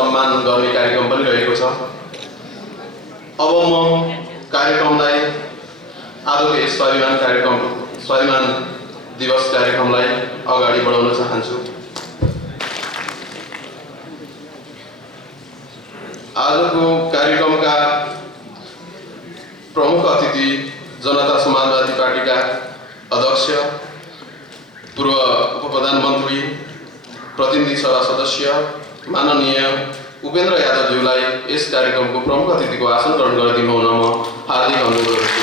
सम्मान गर्ने कार्यक्रम पनि रहेको छ। अब म कार्यक्रमलाई आजको यस स्वाभिमान दिवस कार्यक्रमलाई अगाडि बढाउन चाहन्छु। आजको कार्यक्रमका प्रमुख अतिथि जनता समाजवादी पार्टीका अध्यक्ष, पूर्व उप-प्रधानमन्त्री, प्रतिनिधि सभा सदस्य माननीय उपेन्द्र यादवज्यूलाई यस कार्यक्रमको प्रमुख अतिथिको आसन ग्रहण गरिदिनु हुन म हार्दिक अनुरोध गर्छु।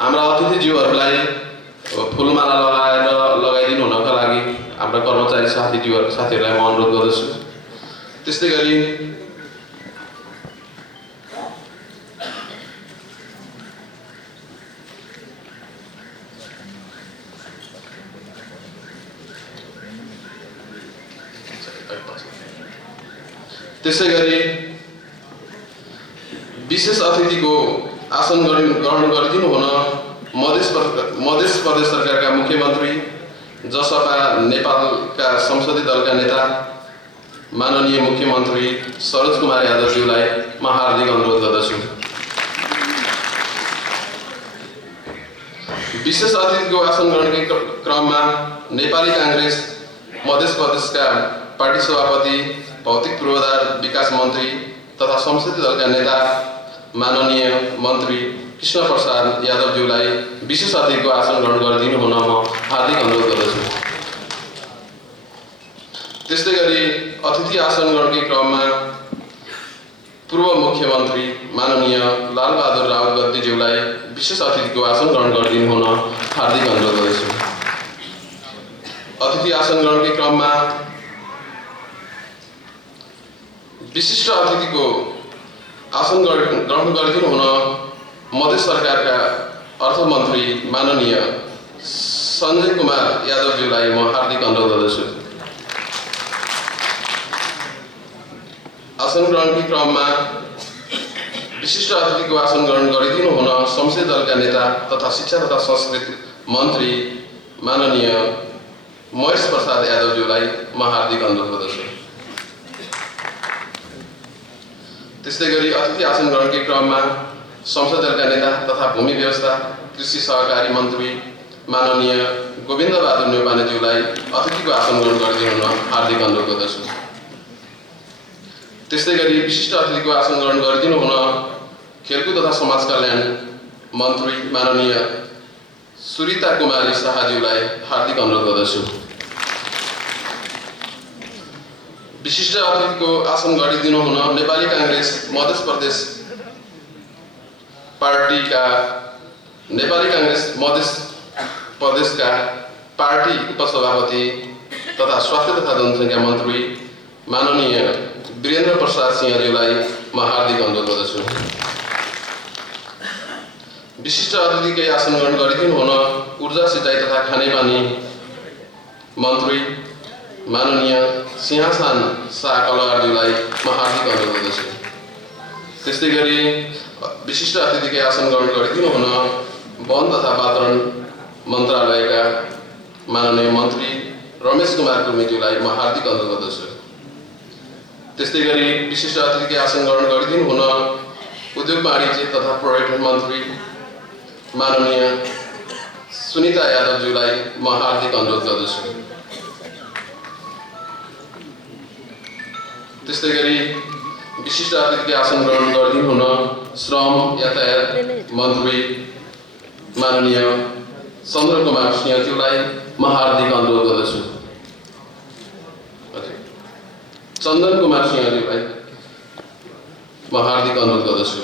हाम्रा अतिथिज्यूहरूलाई फुलमाला लगाइदिनु हुनका लागि हाम्रा कर्मचारी साथीहरूलाई म अनुरोध गर्दछु। त्यस्तै गरी विशेष अतिथिको आसन ग्रहण गरिदिनु हुन मधेस प्रदेश सरकारका मुख्यमन्त्री, जसपा नेपालका संसदीय दलका नेता माननीय मुख्यमन्त्री सरोज कुमार यादवज्यूलाई म हार्दिक अनुरोध गर्दछु। विशेष अतिथिको आसन ग्रहणको क्रममा नेपाली कांग्रेस मध्य प्रदेशका पार्टी सभापति, भौतिक पूर्वाधार विकास मन्त्री तथा संसदीय दलका नेता माननीय मन्त्री कृष्ण प्रसाद यादवज्यूलाई विशेष अतिथिको आसन ग्रहण गरिदिनु हुन म हार्दिक अनुरोध गर्दछु। त्यस्तै गरी अतिथि आसन ग्रहणकै क्रममा पूर्व मुख्यमन्त्री माननीय लालबहादुर रावत गद्दीज्यूलाई विशेष अतिथिको आसन ग्रहण गरिदिनु हुन हार्दिक अनुरोध गर्दछु। अतिथि आसन ग्रहणकै क्रममा विशिष्ट अतिथिको आसन ग्रहण गरिदिनु हुन मध्य सरकारका अर्थमन्त्री माननीय सञ्जय कुमार यादवज्यूलाई म हार्दिक अनुरोध गर्दछु। आसन ग्रहणकै क्रममा विशिष्ट अतिथिको आसन ग्रहण गरिदिनु हुन संसदीय दलका नेता तथा शिक्षा तथा संस्कृति मन्त्री माननीय महेश प्रसाद यादवज्यूलाई म हार्दिक अनुरोध गर्दछु। त्यस्तै गरी अतिथि आसन ग्रहणकै क्रममा संसदीय दलका नेता तथा भूमि व्यवस्था कृषि सहकारी मन्त्री माननीय गोविन्द बहादुर न्यौपानेज्यूलाई अतिथिको आसन ग्रहण गरिदिनु हुन हार्दिक अनुरोध गर्दछु। त्यस्तै गरी विशिष्ट अतिथिको आसन ग्रहण गरिदिनु हुन खेलकुद तथा समाज कल्याण मन्त्री माननीय सुरिता कुमारी शाहज्यूलाई हार्दिक अनुरोध गर्दछु। विशिष्ट अतिथिको आसन गरिदिनु हुन नेपाली कांग्रेस मध्य प्रदेश पार्टीका नेपाली कांग्रेस मध्य प्रदेशका पार्टी उपसभापति तथा स्वास्थ्य तथा जनसङ्ख्या मन्त्री माननीय वीरेन्द्र प्रसाद सिंहज्यूलाई म हार्दिक अनुरोध गर्दछु। विशिष्ट अतिथिकै आसन ग्रहण गरिदिनु हुन ऊर्जा सिँचाइ तथा खानेपानी मन्त्री माननीय सिंहासन शाह कलवारज्यूलाई म हार्दिक अनुरोध गर्दछु। त्यस्तै गरी विशिष्ट अतिथिकै आसन ग्रहण गरिदिनु हुन वन तथा वातावरण मन्त्रालयका माननीय मन्त्री रमेश कुमार कुर्मीज्यूलाई म हार्दिक अनुरोध गर्दछु। त्यस्तै गरी विशिष्ट अतिथिकै आसन ग्रहण गरिदिनु हुन उद्योग वाणिज्य तथा पर्यटन मन्त्री माननीय सुनिता यादवज्यूलाई म हार्दिक अनुरोध गर्दछु। त्यस्तै गरी विशिष्ट अतिथिकै आसन ग्रहण गरिदिनु हुन श्रम यातायात मन्त्री माननीय चन्द्र कुमार सिंहज्यूलाई म हार्दिक अनुरोध गर्दछु। चन्दन कुमार सिंहज्यूलाई म हार्दिक अनुरोध गर्दछु।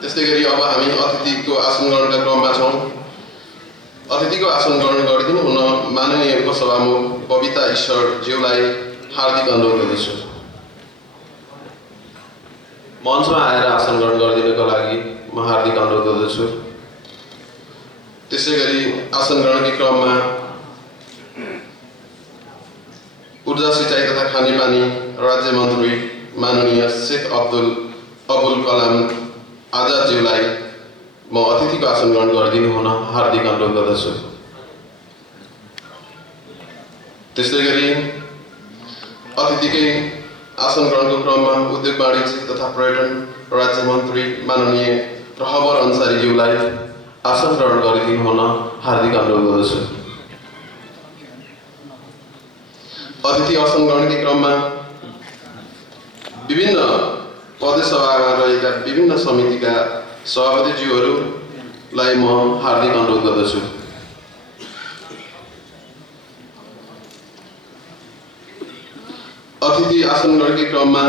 त्यस्तै गरी अब हामी अतिथिको आसन ग्रहणका क्रममा छौँ। अतिथिको आसन ग्रहण गरिदिनु हुन माननीय उपसभामुख बबिता ईश्वरज्यूलाई हार्दिक अनुरोध गर्दछु। मञ्चमा आएर आसन ग्रहण गरिदिनुको लागि म हार्दिक अनुरोध गर्दछु। त्यसै गरी आसन ग्रहणकै क्रममा ऊर्जा सिँचाइ तथा खानेपानी राज्य मन्त्री माननीय शेख अब्दुल कलाम आजादज्यूलाई म अतिथिको आसन ग्रहण गरिदिनु हुन हार्दिक अनुरोध गर्दछु। त्यस्तै गरी अतिथिकै आसन ग्रहणको क्रममा उद्योग वाणिज्य तथा पर्यटन राज्य मन्त्री माननीय रहबर अन्सारीज्यूलाई आसन ग्रहण गरिदिनु हुन हार्दिक अनुरोध गर्दछु। अतिथि आसन ग्रहणकै क्रममा विभिन्न प्रदेश सभामा रहेका विभिन्न समितिका सभापतिज्यूहरूलाई म हार्दिक अनुरोध गर्दछु। अतिथि आसन ग्रहणकै क्रममा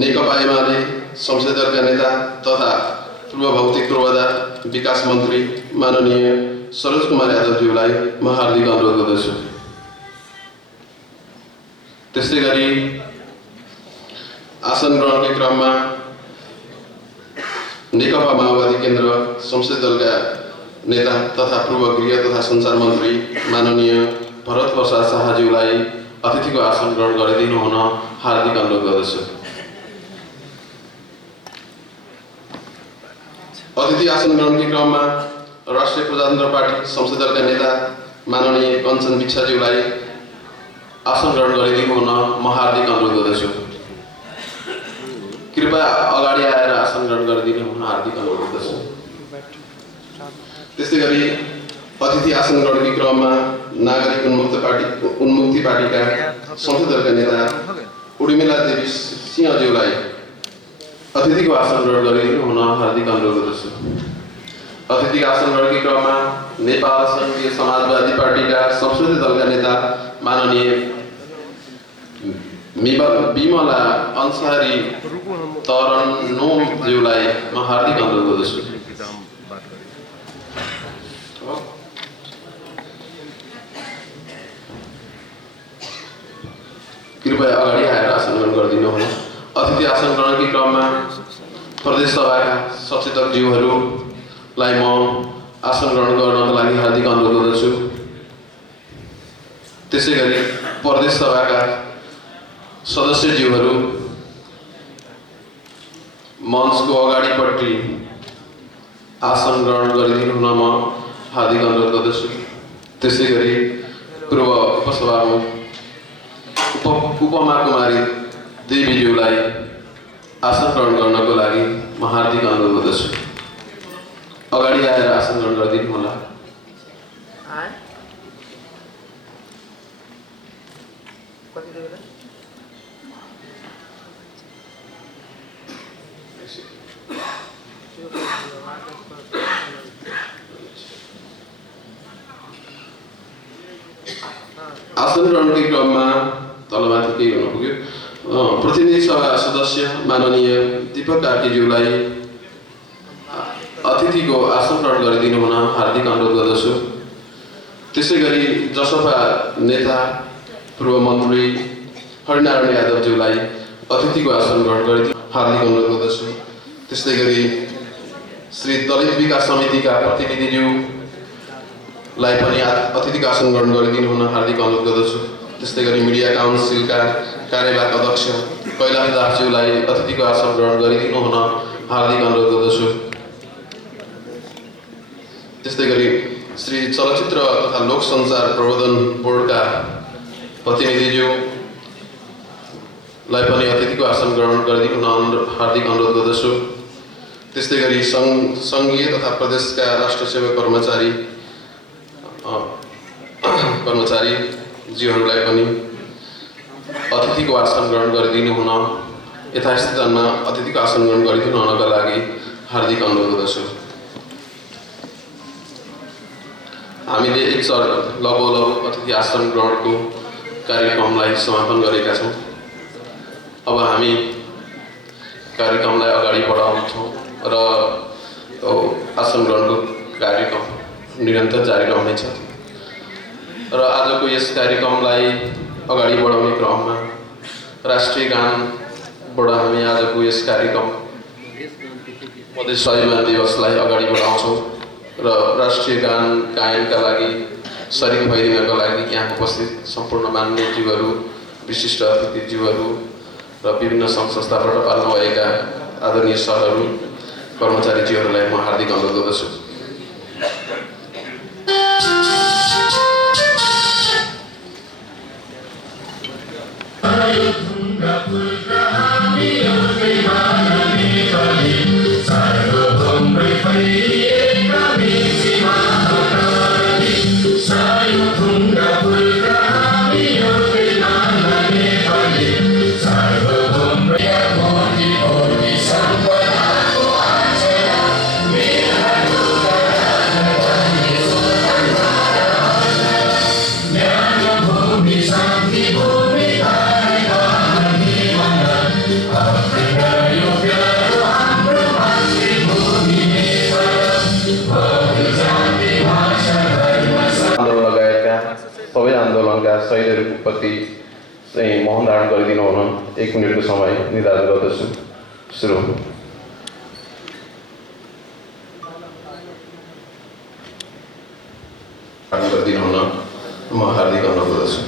नेकपा एमाले संसदीय दलका नेता तथा पूर्व भौतिक पूर्वाधार विकास मन्त्री माननीय सरोज कुमार यादवज्यूलाई म हार्दिक अनुरोध गर्दछु। त्यस्तै गरी आसन ग्रहणकै क्रममा नेकपा माओवादी केन्द्र संसदीय दलका नेता तथा पूर्व गृह तथा सञ्चार मन्त्री माननीय भरत प्रसाद शाहज्यूलाई अतिथिको आसन ग्रहण गरिदिनु हुन हार्दिक अनुरोध गर्दछु। अतिथि आसन ग्रहणकै क्रममा राष्ट्रिय प्रजातन्त्र पार्टी संसदीय दलका नेता माननीय कञ्चन भिक्षाज्यूलाई आसन ग्रहण गरिदिनु हुन म हार्दिक अनुरोध गर्दछु। कृपया अगाडि आएर आसन ग्रहण गरिदिनु हुन हार्दिक अनुरोध गर्दछु। त्यस्तै गरी अतिथि आसन ग्रहणकै क्रममा नागरिक उन्मुक्ति पार्टीका संसदीय दलका नेता उर्मिला देवी सिंहज्यूलाई अतिथिको आसन ग्रहण गरिदिनु हुन हार्दिक अनुरोध गर्दछु। अतिथि आसन ग्रहणकै क्रममा नेपाल संघीय समाजवादी पार्टीका संसदीय दलका नेता माननीय बिमला अन्सारी तरन्नुमज्यूलाई म हार्दिक अनुरोध गर्दछु। कृपया अगाडि आएर आसन ग्रहण गरिदिनु होला। अतिथि आसन ग्रहणकै क्रममा प्रदेश सभाका सचेतकज्यूहरूलाई म आसन ग्रहण गर्नका लागि हार्दिक अनुरोध गर्दछु। त्यसै गरी प्रदेश सभाका सदस्यज्यूहरू मञ्चको अगाडिपट्टि आसन ग्रहण गरिदिनु हुन म हार्दिक अनुरोध गर्दछु। त्यसै गरी पूर्व उपसभामुख उपमा कुमारी देवीज्यूलाई आसन ग्रहण गर्नको लागि म हार्दिक अनुरोध गर्दछु। अगाडि आएर आसन ग्रहण गरिदिनु होला। आसन ग्रहणकै क्रममा तलमाथि केही हुन पुग्यो। प्रतिनिधि सभा सदस्य माननीय दीपक कार्कीज्यूलाई अतिथिको आसन ग्रहण गरिदिनु हुन हार्दिक अनुरोध गर्दछु। त्यसै गरी जसपा नेता पूर्व मन्त्री हरिनारायण यादवज्यूलाई अतिथिको आसन ग्रहण गरिदिनु हार्दिक अनुरोध गर्दछु। त्यस्तै गरी श्री दलित विकास समितिका प्रतिनिधिज्यूलाई पनि अतिथिको आसन ग्रहण गरिदिनु हुन हार्दिक अनुरोध गर्दछु। त्यस्तै गरी मिडिया काउन्सिलका कार्यवाहक अध्यक्ष कैलाश दासज्यूलाई अतिथिको आसन ग्रहण गरिदिनु हुन हार्दिक अनुरोध गर्दछु। त्यस्तै गरी श्री चलचित्र तथा लोक सञ्चार प्रबन्धन बोर्डका प्रतिनिधिज्यूलाई पनि अतिथिको आसन ग्रहण गरिदिनु हुन हार्दिक अनुरोध गर्दछु। त्यस्तै गरी सङ्घीय तथा प्रदेशका राष्ट्र सेवा कर्मचारीज्यूहरूलाई पनि अतिथिको आसन ग्रहण गरिदिनु हुन यथास्थित स्थानमा अतिथिको आसन ग्रहण गरिदिनु हुनका लागि हार्दिक अनुरोध गर्दछु। हामीले एक लगभग अतिथि आसन ग्रहणको कार्यक्रमलाई समापन गरेका छौँ। अब हामी कार्यक्रमलाई अगाडि बढाउँछौँ र आसन ग्रहणको कार्यक्रम निरन्तर जारी रहनेछ। र आजको यस कार्यक्रमलाई अगाडि बढाउने क्रममा राष्ट्रिय गानबाट हामी आजको यस कार्यक्रम मधेस स्वाभिमान दिवसलाई अगाडि बढाउँछौँ र राष्ट्रिय गान गायनका लागि शरीक भइदिनका लागि यहाँ उपस्थित सम्पूर्ण मान्यज्यूहरू, विशिष्ट अतिथिज्यूहरू र विभिन्न सङ्घ संस्थाबाट पाल्नुभएका आदरणीय सरहरू, कर्मचारीज्यूहरूलाई म हार्दिक अनुरोध गर्दछु। सबै आन्दोलनका शहीदहरूको प्रति चाहिँ मौन धारण गरिदिनु हुन 1 मिनेटको समय निर्धारण गर्दछु। सुरु। गरिदिनु हुन म हार्दिक अनुरोध गर्दछु।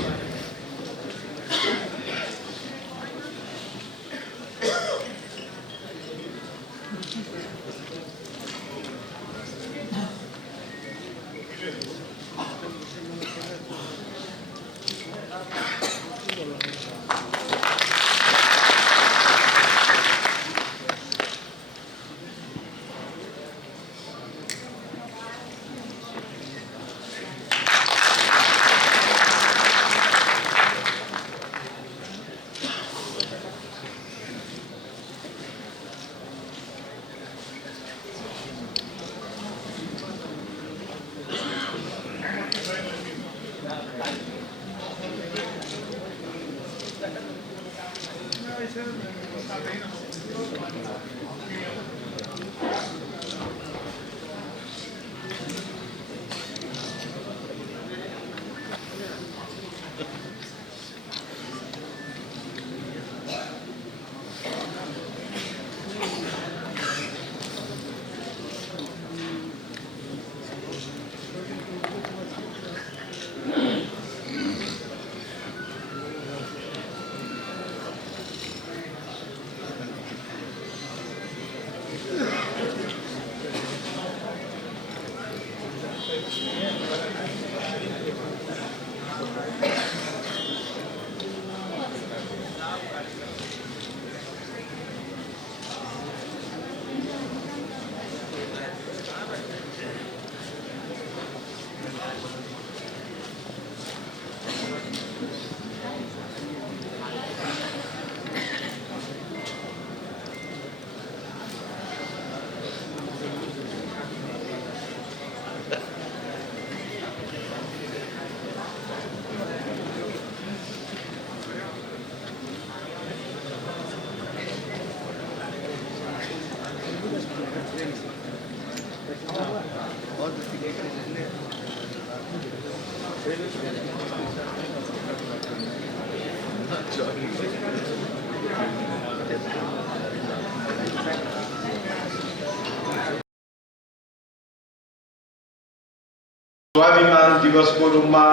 स्वाभिमान दिवसको रूपमा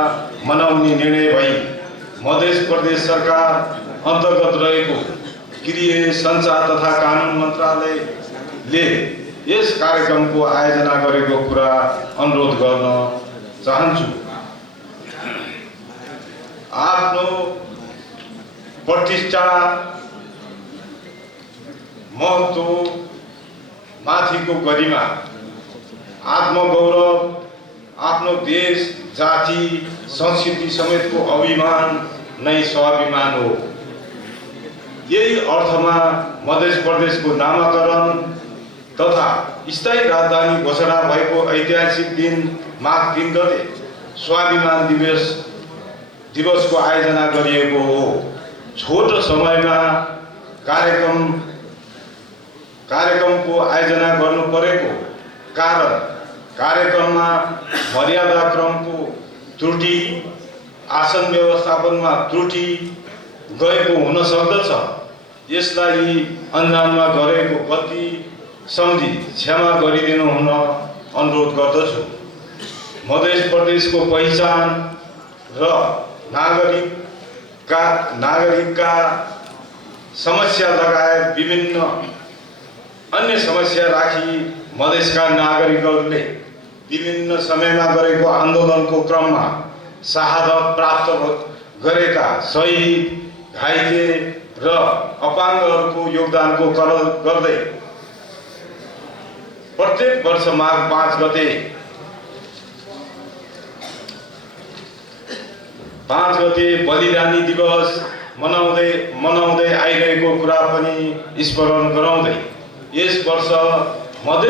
मनाउने निर्णय भई मध्य प्रदेश सरकार अन्तर्गत रहेको गृह सञ्चार तथा कानुन मन्त्रालयले यस कार्यक्रमको आयोजना गरेको कुरा अनुरोध गर्न चाहन्छु। आफ्नो प्रतिष्ठा महत्त्व माथिको गरिमा आत्मगौरव आफ्नो देश जाति संस्कृति समेतको अभिमान नै स्वाभिमान हो। यही अर्थमा मध्य प्रदेशको नामाकरण तथा स्थायी राजधानी घोषणा भएको ऐतिहासिक दिन माघ 3 गते स्वाभिमान दिवसको आयोजना गरिएको हो। छोटो समयमा कार्यक्रमको आयोजना गर्नु परेको कारण कार्यक्रममा मर्यादा क्रमको त्रुटि आसन व्यवस्थापनमा त्रुटि गएको हुन सक्दछ। यसलाई अन्जाममा गरेको गल्ती सम्झी क्षमा गरिदिनु हुन अनुरोध गर्दछु। मध्य प्रदेशको पहिचान र नागरिकका समस्या लगायत विभिन्न अन्य समस्या राखी मधेसका नागरिकहरूले विभिन्न समयमा गरेको आन्दोलनको क्रममा शहादत प्राप्त गरेका शहीद घाइते र अपाङ्गहरूको योगदानको कदर गर्दै प्रत्येक वर्ष माघ 5 गते 5 गते बलिदानी दिवस मनाउँदै आइरहेको कुरा पनि स्मरण गराउँदै यस वर्ष मध्य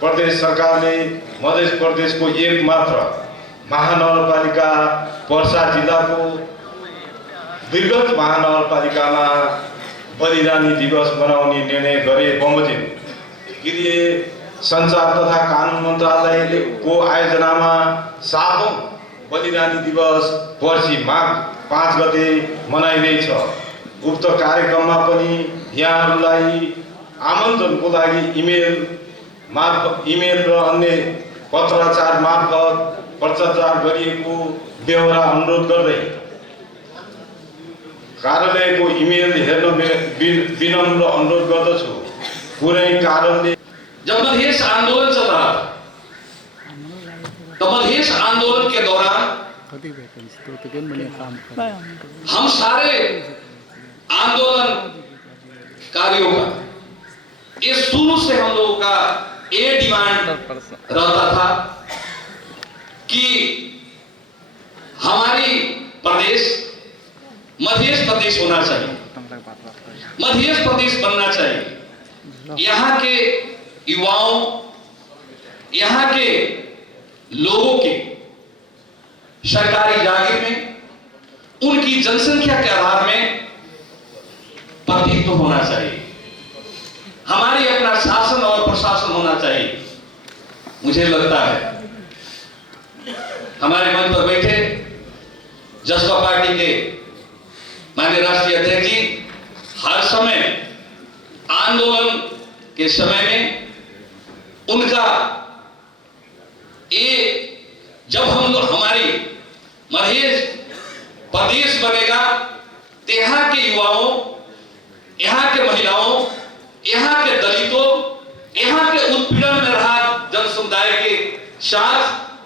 प्रदेश सरकारले मध्य प्रदेशको एक मात्र महानगरपालिका पर्सा जिल्लाको विगत महानगरपालिकामा बलिदानी दिवस मनाउने निर्णय गरे बमोजिम केन्द्रीय सञ्चार तथा कानुन मन्त्रालयको आयोजनामा 7औं बलिदानी दिवस पर्सि माघ 5 गते मनाइँदैछ। उक्त कार्यक्रममा पनि यहाँहरूलाई आमन्त्रणको लागि इमेल र अन्य पत्राचार मार्फत पत्राचार गरिएको बेहोरा अनुरोध गर्दै कार्यालयको इमेल हेर्न विनम्र अनुरोध गर्दछु। कुनै कारणले जब मधेश आंदोलन चल रहा था तो मधेश आंदोलन के दौरान हम सारे आंदोलनकारियों का ये शुरू से हम लोगों का ये डिमांड रहता था कि हमारी प्रदेश मध्य प्रदेश होना चाहिए, मध्य प्रदेश बनना चाहिए। यहाँ के युवाओं, यहाँ के लोगों के सरकारी जागीर में उनकी जनसंख्या के आधार में प्रतिनिधित्व होना चाहिए, हमारी अपना शासन और प्रशासन होना चाहिए। मुझे लगता है हमारे मंच पर बैठे जसपा पार्टी के माननीय राष्ट्रीय अध्यक्ष जी हर समय आंदोलन के समय में उनका ये जब हम लोग हमारी मध्य प्रदेश बनेगा तो यहाँ के युवाओं, यहाँ के महिलाओं, यहाँ के दलितों, यहाँ के उत्पीड़न में रहा जन समुदाय के साथ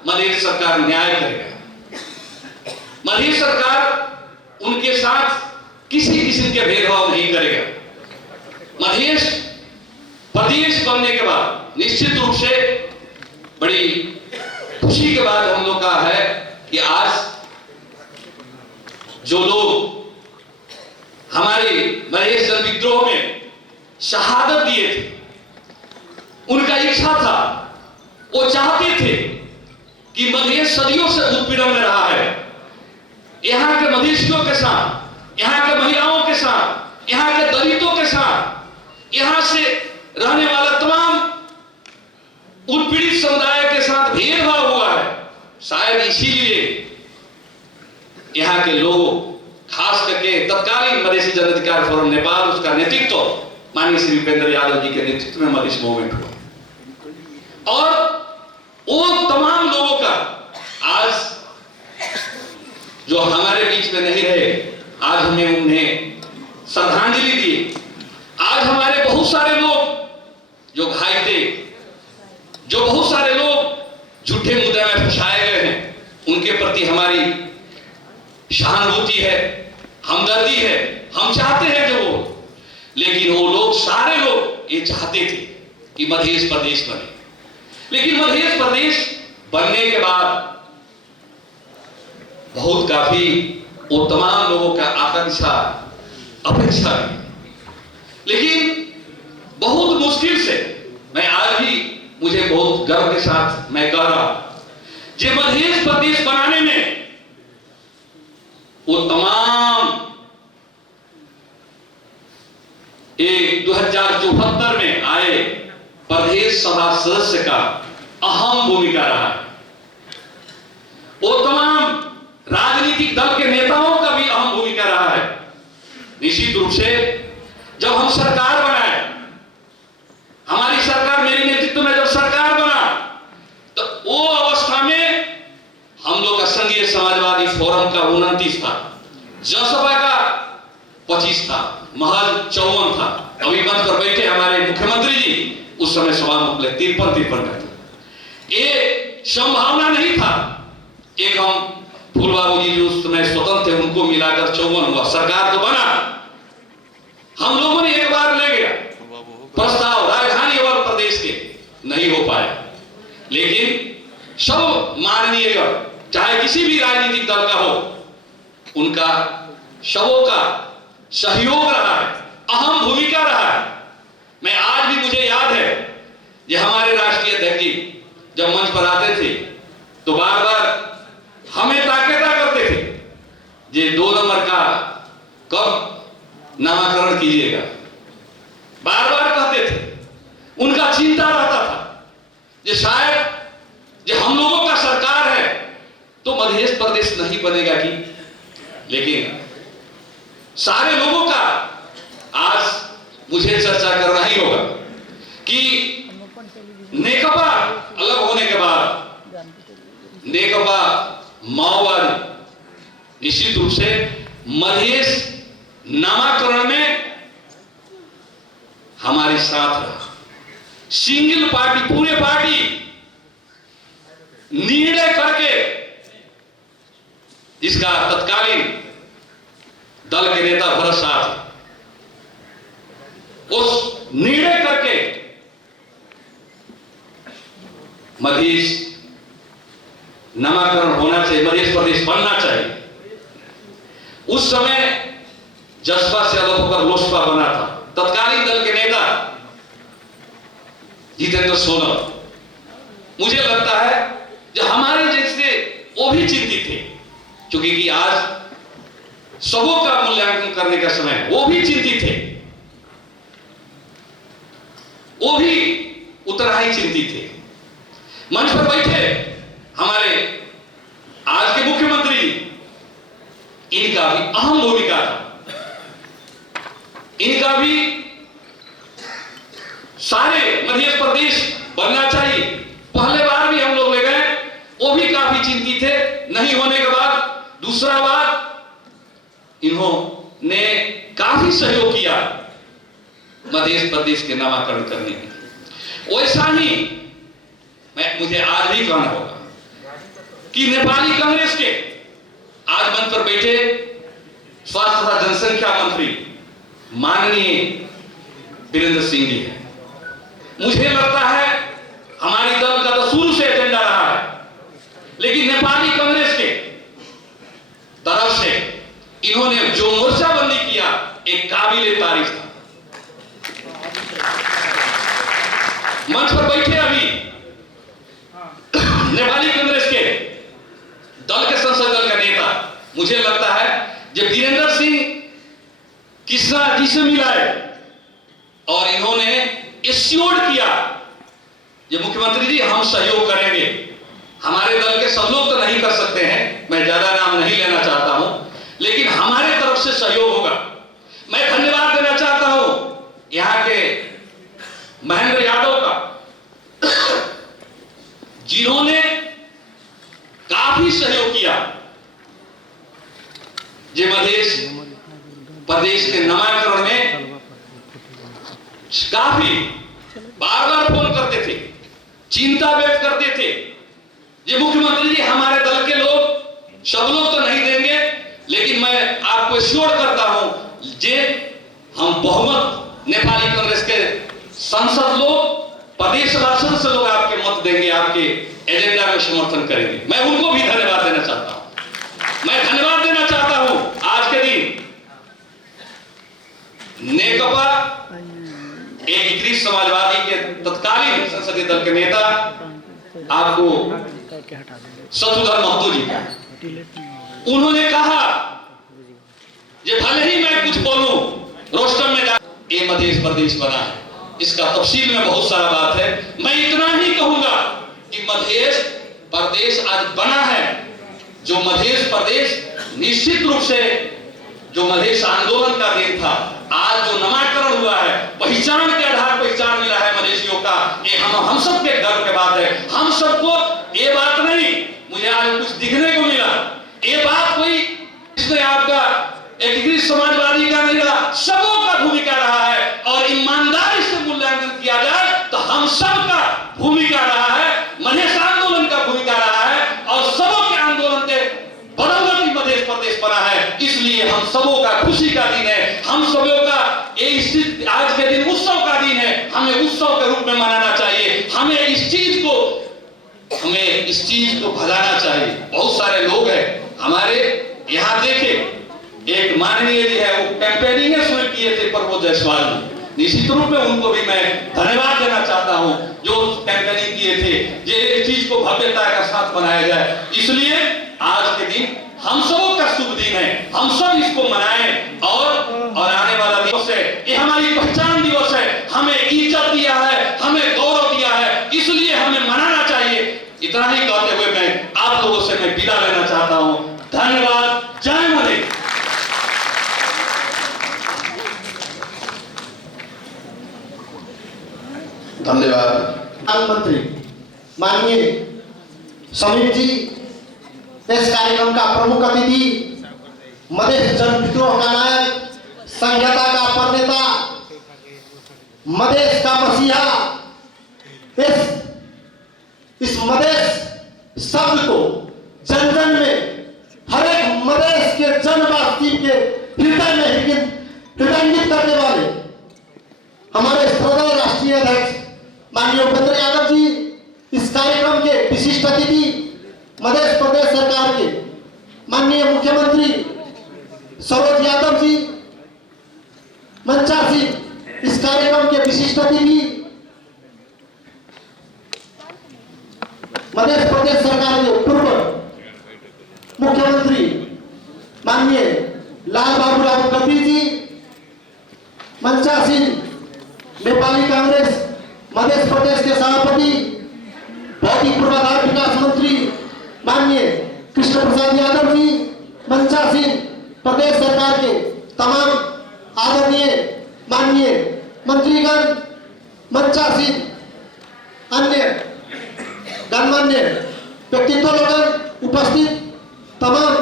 मध्य सरकार न्याय करेगा। मध्य सरकार उनके साथ किसी किस्म के भेदभाव नहीं करेगा। मध्य प्रदेश बनने के बाद निश्चित रूप से बड़ी खुशी के बाद हम लोग का है कि आज जो लोग हमारे महेश जन विद्रोह में शहादत दिए थे, उनका इच्छा था, वो चाहते थे कि मध्य सदियों से उत्पीड़न में रहा है, यहाँ के मधेशियों के साथ, यहाँ के महिलाओं के साथ, यहाँ के दलितों के साथ, यहाँ से रहने वाला तमाम उत्पीड़ित समुदाय के साथ भेदभाव हुआ है। शायद इसीलिए यहाँ के लोगों, खास करके तत्कालीन मधेसी जन अधिकार फोरम नेपाल, उसका नेतृत्व माननीय श्री उपेंद्र यादव जी के नेतृत्व में मधेश मूवमेंट हुआ और वो तमाम लोगों का आज जो हमारे बीच में नहीं रहे, आज हमें उन्हें श्रद्धांजलि दी। आज हमारे बहुत सारे लोग जो घायल थे, जो बहुत सारे लोग झूठे मुद्दे में फंसाए गए हैं, उनके प्रति हमारी सहानुभूति है, हमदर्दी है। हम चाहते हैं जो वो, लेकिन वो लोग, सारे लोग ये चाहते थे कि मध्य प्रदेश बने, लेकिन मध्य प्रदेश बनने के बाद बहुत काफी वो तमाम लोगों का आकांक्षा, अपेक्षा थी, लेकिन बहुत मुश्किल से, मैं आज भी मुझे बहुत गर्व के साथ मैं कह रहा हूं, जो मध्य प्रदेश बनाने में वो तमाम 2074 में आए प्रदेश सभा सदस्य का अहम भूमिका रहा है। वो तमाम राजनीतिक दल के नेताओं का भी अहम भूमिका रहा है। निश्चित रूप से जब हम सरकार बनाए, हमारी सरकार, मेरे नेतृत्व में जब सरकार बना, तो वो अवस्था में हम लोग का संघीय समाजवादी फोरम का 29 था, जसपा का 25 था, महज 54 था। अभी मंच पर बैठे हमारे मुख्यमंत्री जी उस समय सभामुख 53 का था। ये संभावना नहीं था। एक हम फूल बाबू जी जो उस समय स्वतंत्र थे, उनको मिलाकर 54 हुआ। सरकार तो बना, हम लोगों ने एक बार ले गया प्रस्ताव राजधानी और प्रदेश के, नहीं हो पाया। लेकिन सब माननीय चाहे किसी भी राजनीतिक दल का हो, उनका सबों का सहयोग रहा है, अहम भूमिका रहा है। मैं आज भी, मुझे याद है कि हमारे राष्ट्रीय अध्यक्ष जी जब मंच पर आते थे तो बार बार हमें ताकीदा करते थे, ये 2 नंबर का कब नामाकरण कीजिएगा, बार बार कहते थे। उनका चिंता रहता था कि शायद जो हम लोगों का सरकार है तो मध्य प्रदेश नहीं बनेगा कि, लेकिन सारे लोगों का आज मुझे चर्चा करना ही होगा कि नेकपा अलग होने के बाद नेकपा माओवादी निश्चित रूप से मधेश नामाकरण में हमारे साथ रहा। सिंगल पार्टी, पूरे पार्टी निर्णय करके, जिसका तत्कालीन दल के नेता भरत साहब, उस निर्णय करके मधेश नामाकरण होना चाहिए, मध्य प्रदेश बनना चाहिए। उस समय जसपा से अलग होकर लोजपा बना था। तत्कालीन दल के नेता जितेंद्र सोनम, मुझे लगता है जो हमारे जैसे वो भी चिंतित थे, क्योंकि कि आज सबों का मूल्यांकन करने का समय है, वो भी चिंतित थे, वो भी उतना ही चिंतित थे। मंच पर बैठे हमारे आज के मुख्यमंत्री, इनका भी अहम भूमिका था, इनका भी सारे मध्य प्रदेश बनना चाहिए। पहले बार भी हम लोग ले गए, वो भी काफी चिंतित थे, नहीं होने के बाद दूसरा बार इन्होंने काफी सहयोग किया मध्य प्रदेश के नामाकरण करने में। वैसा ही मुझे आज भी कहना होगा कि नेपाली कांग्रेस के आज मंच पर बैठे स्वास्थ्य तथा जनसंख्या मंत्री माननीय वीरेंद्र सिंह जी हैं। मुझे लगता है हमारी दल का तो शुरू से एजेंडा रहा है, लेकिन नेपाली कांग्रेस के तरफ से इन्होंने जो मोर्चाबंदी किया एक काबिले तारीफ था। मंच पर बैठे अभी नेपाली कांग्रेस के दल के संसद दल का नेता, मुझे लगता है जब वीरेंद्र सिंह कृष्णा जी से मिलाए और इन्होंने एश्योर्ड किया कि मुख्यमंत्री जी हम सहयोग करेंगे। हमारे दल के सब लोग तो नहीं कर सकते हैं, मैं ज्यादा नाम नहीं लेना चाहता हूं, लेकिन हमारे तरफ से सहयोग होगा। मैं धन्यवाद देना चाहता हूं यहां के महेंद्र यादव का, जिन्होंने काफी सहयोग किया जे मध्य प्रदेश के नामाकरण में। काफी बार बार फोन करते थे, चिंता व्यक्त करते थे, ये मुख्यमंत्री जी हमारे दल के लोग सब लोग तो नहीं देंगे, लेकिन मैं आपको श्योर करता हूं जे हम बहुमत नेपाली कांग्रेस के संसद लोग, प्रदेश राष्ट्र से लोग आपके मत देंगे, आपके एजेंडा में समर्थन करेंगे। मैं उनको भी धन्यवाद देना चाहता हूं। मैं धन्यवाद देना चाहता हूं आज के दिन नेकपा एकीकृत समाजवादी के तत्कालीन संसदीय दल के नेता आपको शत्रुघ्न महतो जी, उन्होंने कहा ये भले ही मैं कुछ बोलूं रोस्टर में ये मध्य प्रदेश बना है, इसका तफसील में बहुत सारा बात है। मैं इतना ही कहूंगा कि मध्य प्रदेश आज बना है, जो मध्य प्रदेश निश्चित रूप से जो मधेश आंदोलन का दिन था, आज जो नामाकरण हुआ है, पहचान के आधार पहचान मिला है मधेशियों का, ये हम सबके गर्व के बात है। हम सबको ये बात नहीं, मुझे आज कुछ दिखने को मिला, ये बात कोई इसमें आपका एकीकृत समाजवादी का नहीं रहा, सबों का भूमिका रहा है। और ईमानदारी से मूल्यांकन किया जाए तो हम सबका भूमिका रहा है, मधेश आंदोलन का भूमिका रहा है, और सबों के आंदोलन के बदौलत ही मध्य प्रदेश बना है। इसलिए हम सबों का खुशी का दिन है, हम सबों का एक हमें मनाना चाहिए, हमें इस चीज को भगाना चाहिए। बहुत सारे लोग हैं हमारे यहाँ, देखे एक माननीय जी है, वो कैंपेनिंग शुरू किए थे प्रमोद जायसवाल ने, निश्चित रूप में उनको भी मैं धन्यवाद देना चाहता हूं जो कैंपेनिंग किए थे, ये चीज को भव्यता के साथ मनाया जाए। इसलिए आज के दिन हम सबों का शुभ दिन है, हम सब इसको मनाएं और आने वाला दिवस है, ये हमारी पहचान दिवस है, हमें इज्जत दिया है, हमें गौरव दिया है, इसलिए हमें मनाना चाहिए। इतना ही कहते हुए मैं आप लोगों से मैं विदा लेना चाहता हूं। धन्यवाद। जय मले। धन्यवाद। प्रधानमंत्री माननीय समीप जी, इस कार्यक्रम का प्रमुख अतिथि, मधेश जन विद्रोह का नायक, संहिता का प्रणेता, मधेश का मसीहा, इस मधेश शब्द को जन जन में, हर एक मधेश के जनवासी के हृदय में हृदयंगित करने वाले हमारे श्रद्धेय राष्ट्रीय अध्यक्ष माननीय उपेंद्र यादव जी, इस कार्यक्रम के विशिष्ट अतिथि, मध्य प्रदेश सरकार के माननीय मुख्यमंत्री सरोज यादव जी, मंचासी, इस कार्यक्रम के विशिष्ट अतिथि, मध्य प्रदेश सरकार के पूर्व मुख्यमंत्री माननीय लाल बाबू राव कबीर जी, मंचासी नेपाली कांग्रेस मध्य प्रदेश के सभापति, भौतिक पूर्वाधार विकास मंत्री माननीय कृष्ण प्रसाद यादव जी, मंचासीन प्रदेश सरकार के तमाम आदरणीय माननीय मंत्रीगण, मंचासीन अन्य गणमान्य व्यक्तित्व लोगन, उपस्थित तमाम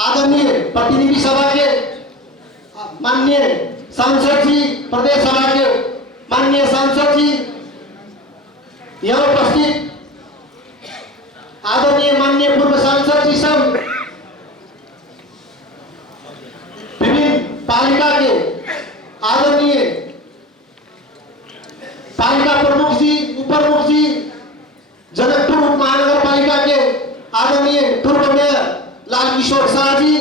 आदरणीय प्रतिनिधि सभा के माननीय सांसद जी, प्रदेश सभा के माननीय सांसद जी, यहाँ उपस्थित आदरणीय माननीय पूर्व सांसद जी सब, विभिन्न पालिका के आदरणीय पालिका प्रमुख जी, उप प्रमुख जी, जनकपुर महानगर पालिका के आदरणीय पूर्व मेयर लाल किशोर शाह जी,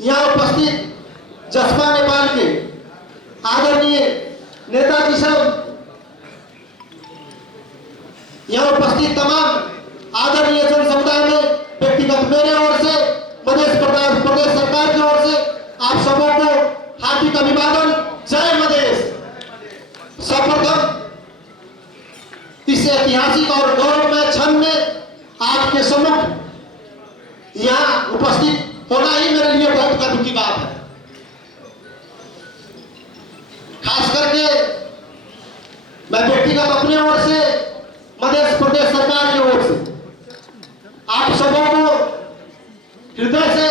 यहाँ उपस्थित जसपा नेपाल के आदरणीय नेताजी सब, यहाँ उपस्थित तमाम आदरणीय जन समुदाय में व्यक्तिगत मेरे ओर से, मध्य प्रदेश सरकार की ओर से आप सबों को हार्दिक अभिवादन। जय मधेश। सर्वप्रथम इस ऐतिहासिक और गौरवमय क्षण में आपके सम्मुख यहाँ उपस्थित होना ही मेरे लिए बहुत गर्व की बात है। खास करके मैं व्यक्तिगत अपने ओर से, मध्य प्रदेश सरकार की ओर से आप सबों को हृदय से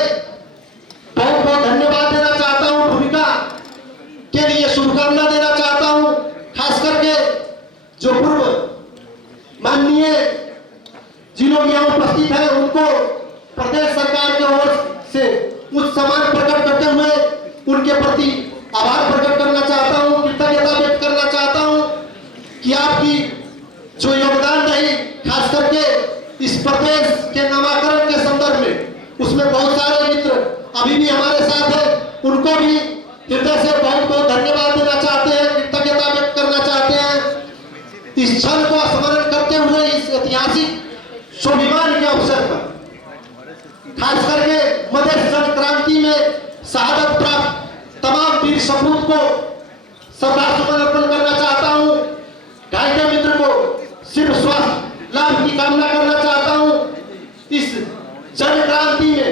बहुत बहुत धन्यवाद देना चाहता हूं, भूमिका के लिए शुभकामना देना चाहता हूं। खास करके जो पूर्व माननीय जिन लोग यहाँ उपस्थित हैं, उनको प्रदेश सरकार की ओर से उच्च सम्मान प्रकट करते हुए उनके प्रति आभार प्रकट करना चाहता हूं, कृतज्ञता व्यक्त करना चाहता हूं कि आपकी जो योगदान रही, खास करके इस प्रदेश के नामकरण के संदर्भ में, उसमें बहुत सारे मित्र अभी भी हमारे साथ हैं, उनको भी हृदय से बहुत बहुत धन्यवाद देना चाहते हैं, कृतज्ञता व्यक्त करना चाहते हैं। इस क्षण को स्मरण करते हुए इस ऐतिहासिक स्वाभिमान के अवसर पर, खास करके मध्य जन क्रांति में शहादत प्राप्त तमाम वीर सपूत को श्रद्धासुमन अर्पण करना चाहता हूँ। घायल मित्र को सिर्फ स्वास्थ्य लाभ की कामना करना चाहता हूँ। इस जन क्रांति में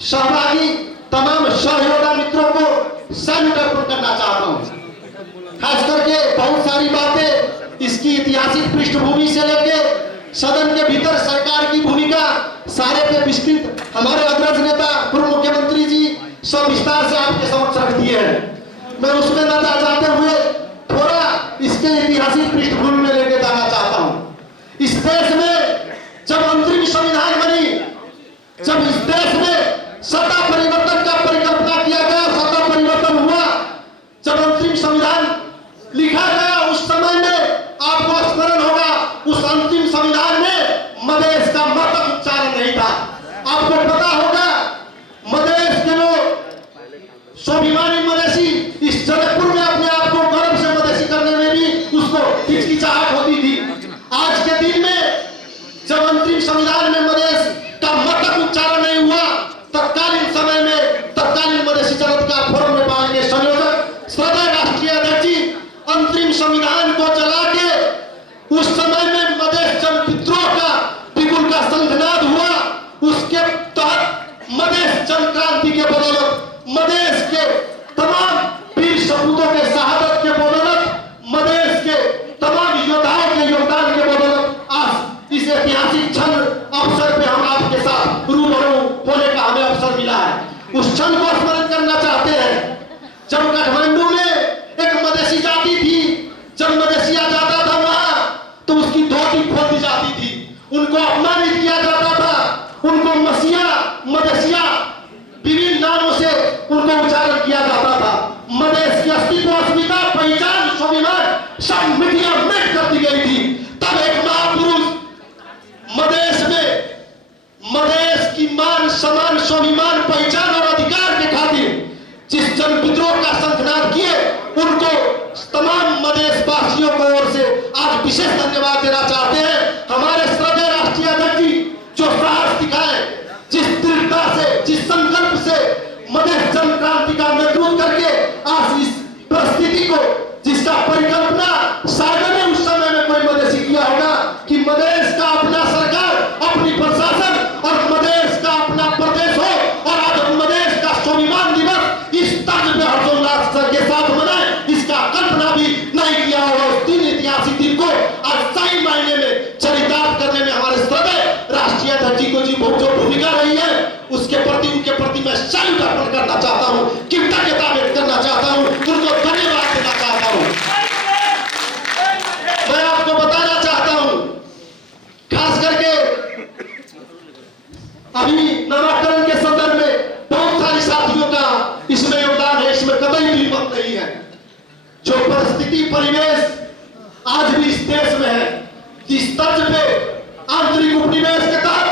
सहभागी तमाम सहयोगी मित्रों को सैल्यूट अर्पण करना चाहता हूँ। खास करके बहुत सारी बातें इसकी ऐतिहासिक पृष्ठभूमि से लेकर सदन के भीतर सरकार की भूमिका सारे पे विस्तृत हमारे अग्रज नेता पूर्व मुख्यमंत्री जी सब विस्तार से आपके समक्ष रख दिए हैं। मैं उसमें न जाते हुए थोड़ा इसके ऐतिहासिक पृष्ठभूमि में लेके जाना चाहता हूँ। इस देश में जब अंतरिम संविधान बनी, जब इस देश में सत्ता परिवर्तन का परिकल्पना किया गया, सत्ता परिवर्तन हुआ, जब अंतरिम संविधान लिखा गया, उस समय में स्वाभिमानी मदेशी इस जनकपुर में अपने आप को गर्व से मदेशी करने में भी उसको हिचकिचाहट होती थी। आज के दिन में जब अंतरिम संविधान में मदेश का मत तक उच्चारण नहीं हुआ, तत्कालीन समय में तत्कालीन मदेशी चमत्कार फोरम नेपाल के संयोजक श्रद्धेय राष्ट्रीय अध्यक्ष जी अंतरिम संविधान को जला के उस समय में मदेश जन विद्रोह का बिगुल का संघनाद हुआ। उसके तहत मदेश जन क्रांति के बदौलत मदेश के तमाम वीर सपूतों के शहादत के बदौलत मदेश के तमाम योद्धाओं के योगदान के बदौलत आज इस ऐतिहासिक क्षण अवसर पे हम आपके साथ रूबरू होने का हमें अवसर मिला है। उस क्षण को स्मरण करना चाहते हैं जब काठमांडू में एक मदेशी जाति थी। जब मदेशिया जाता था वहां तो उसकी धोती खोल दी जाती थी, उनको अपमानित किया जाता था, उनको मसीहा मदेशिया विभिन्न नामों से उनको उच्चारण किया जाता था। मदेश की अस्तित्व, अस्मिता, पहचान, स्वाभिमान सब मिटिया मिट कर दी गई थी। तब एक महापुरुष मदेश में मदेश की मान सम्मान स्वाभिमान पहचान और अधिकार के खातिर जिस जन विद्रोह का संघनाद किए उनको तमाम मदेश वासियों को ओर से आज विशेष धन्यवाद देना चाहते हैं। हमारे श्रद्धेय राष्ट्रीय अध्यक्ष जी जो साहस दिखाए, जिस दृढ़ता से, जिस संकल्प से मदेश जन क्रांति का नेतृत्व करके आज इस परिस्थिति को, जिसका परिकल्पना सागर में उस समय में कोई मदेशी किया होगा कि मदेश का अपना सरकार, अपनी प्रशासन और मदेश का अपना प्रदेश हो और आज मदेश का स्वाभिमान दिवस इस तर्ज पे हर्षोल्लास के साथ मनाए, इसका कल्पना भी नहीं किया होगा। उस दिन ऐतिहासिक दिन को आज सही मायने में चरितार्थ करने में हमारे श्रद्धेय राष्ट्रीय अध्यक्ष जी को जी बहुत जो भूमिका रही है उसके प्रति उनके प्रति मैं सैल्यूट अर्पण करना चाहता हूँ, कृतज्ञता व्यक्त करना चाहता हूँ, उनको धन्यवाद देना चाहता हूँ। मैं आपको बताना चाहता हूँ खास करके अभी नामाकरण के संदर्भ में बहुत सारे साथियों का इसमें योगदान है, इसमें कतई भी मत नहीं है। जो परिस्थिति परिवेश आज भी इस देश में है, जिस तर्ज पे आंतरिक उपनिवेश के तहत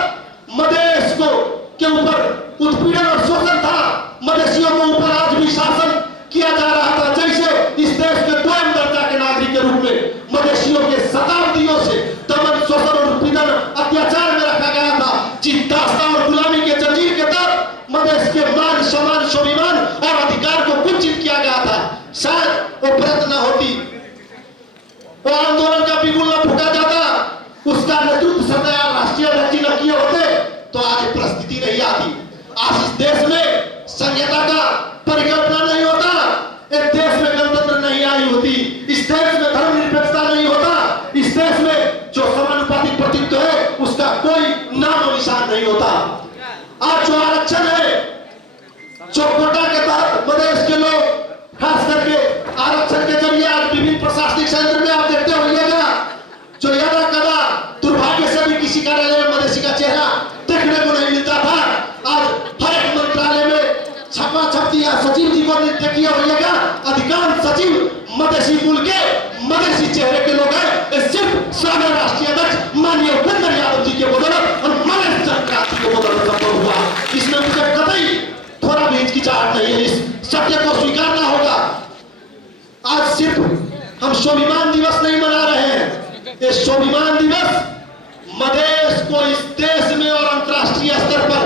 मदेश को के ऊपर उत्पीड़न और शोषण था, मदेशियों के ऊपर आज भी शासन किया जा रहा था। जैसे इस देश के दोयम दर्जा के नागरिक के रूप में मदेशियों के शताब्दियों से दमन, शोषण और उत्पीड़न, अत्याचार में रखा गया था। जिस दास्तां और गुलामी के जंजीर के तहत मदेश के मान सम्मान स्वाभिमान और अधिकार को कुंचित किया गया था। शायद वो प्रयत्न न होती, वो आंदोलन का बिगुल न फूका जाता, उसका नेतृत्व श्रद्धेय राष्ट्रीय अध्यक्ष जी न किए होते तो आज परिस्थिति नहीं आती। आज इस देश में संहिता का परिकल्पना नहीं होता, इस देश में गणतंत्र नहीं आई होती, इस देश में धर्मनिरपेक्षता नहीं होता, इस देश में जो समानुपातिक प्रतिनिधित्व है उसका कोई नाम और निशान नहीं होता। आज जो आरक्षण है, जो कोटा के तहत मदेश के लोग खास करके आरक्षण के जरिए आज विभिन्न प्रशासनिक संयंत्र में आप देखते होइएगा जो यदा कदा दुर्भाग्य से भी किसी कार्यालय में मदेशी का चेहरा देखने को नहीं मिलता था, आज हर एक मंत्रालय में छपा छपती या सचिव जी को देखिए होइएगा, अधिकांश सचिव मदेशी मूल के मदेशी चेहरे के लोग हैं। ये सिर्फ श्रद्धेय राष्ट्रीय अध्यक्ष माननीय उपेंद्र यादव जी के बदौलत और मदेश जन क्रांति के बदौलत संभव हुआ। इसमें मुझे कतई थोड़ा भी हिचकिचाहट नहीं है, इस सत्य को स्वीकारना होगा। आज सिर्फ हम स्वाभिमान दिवस नहीं मना रहे हैं, ये स्वाभिमान दिवस मदेश को इस देश में और अंतर्राष्ट्रीय स्तर पर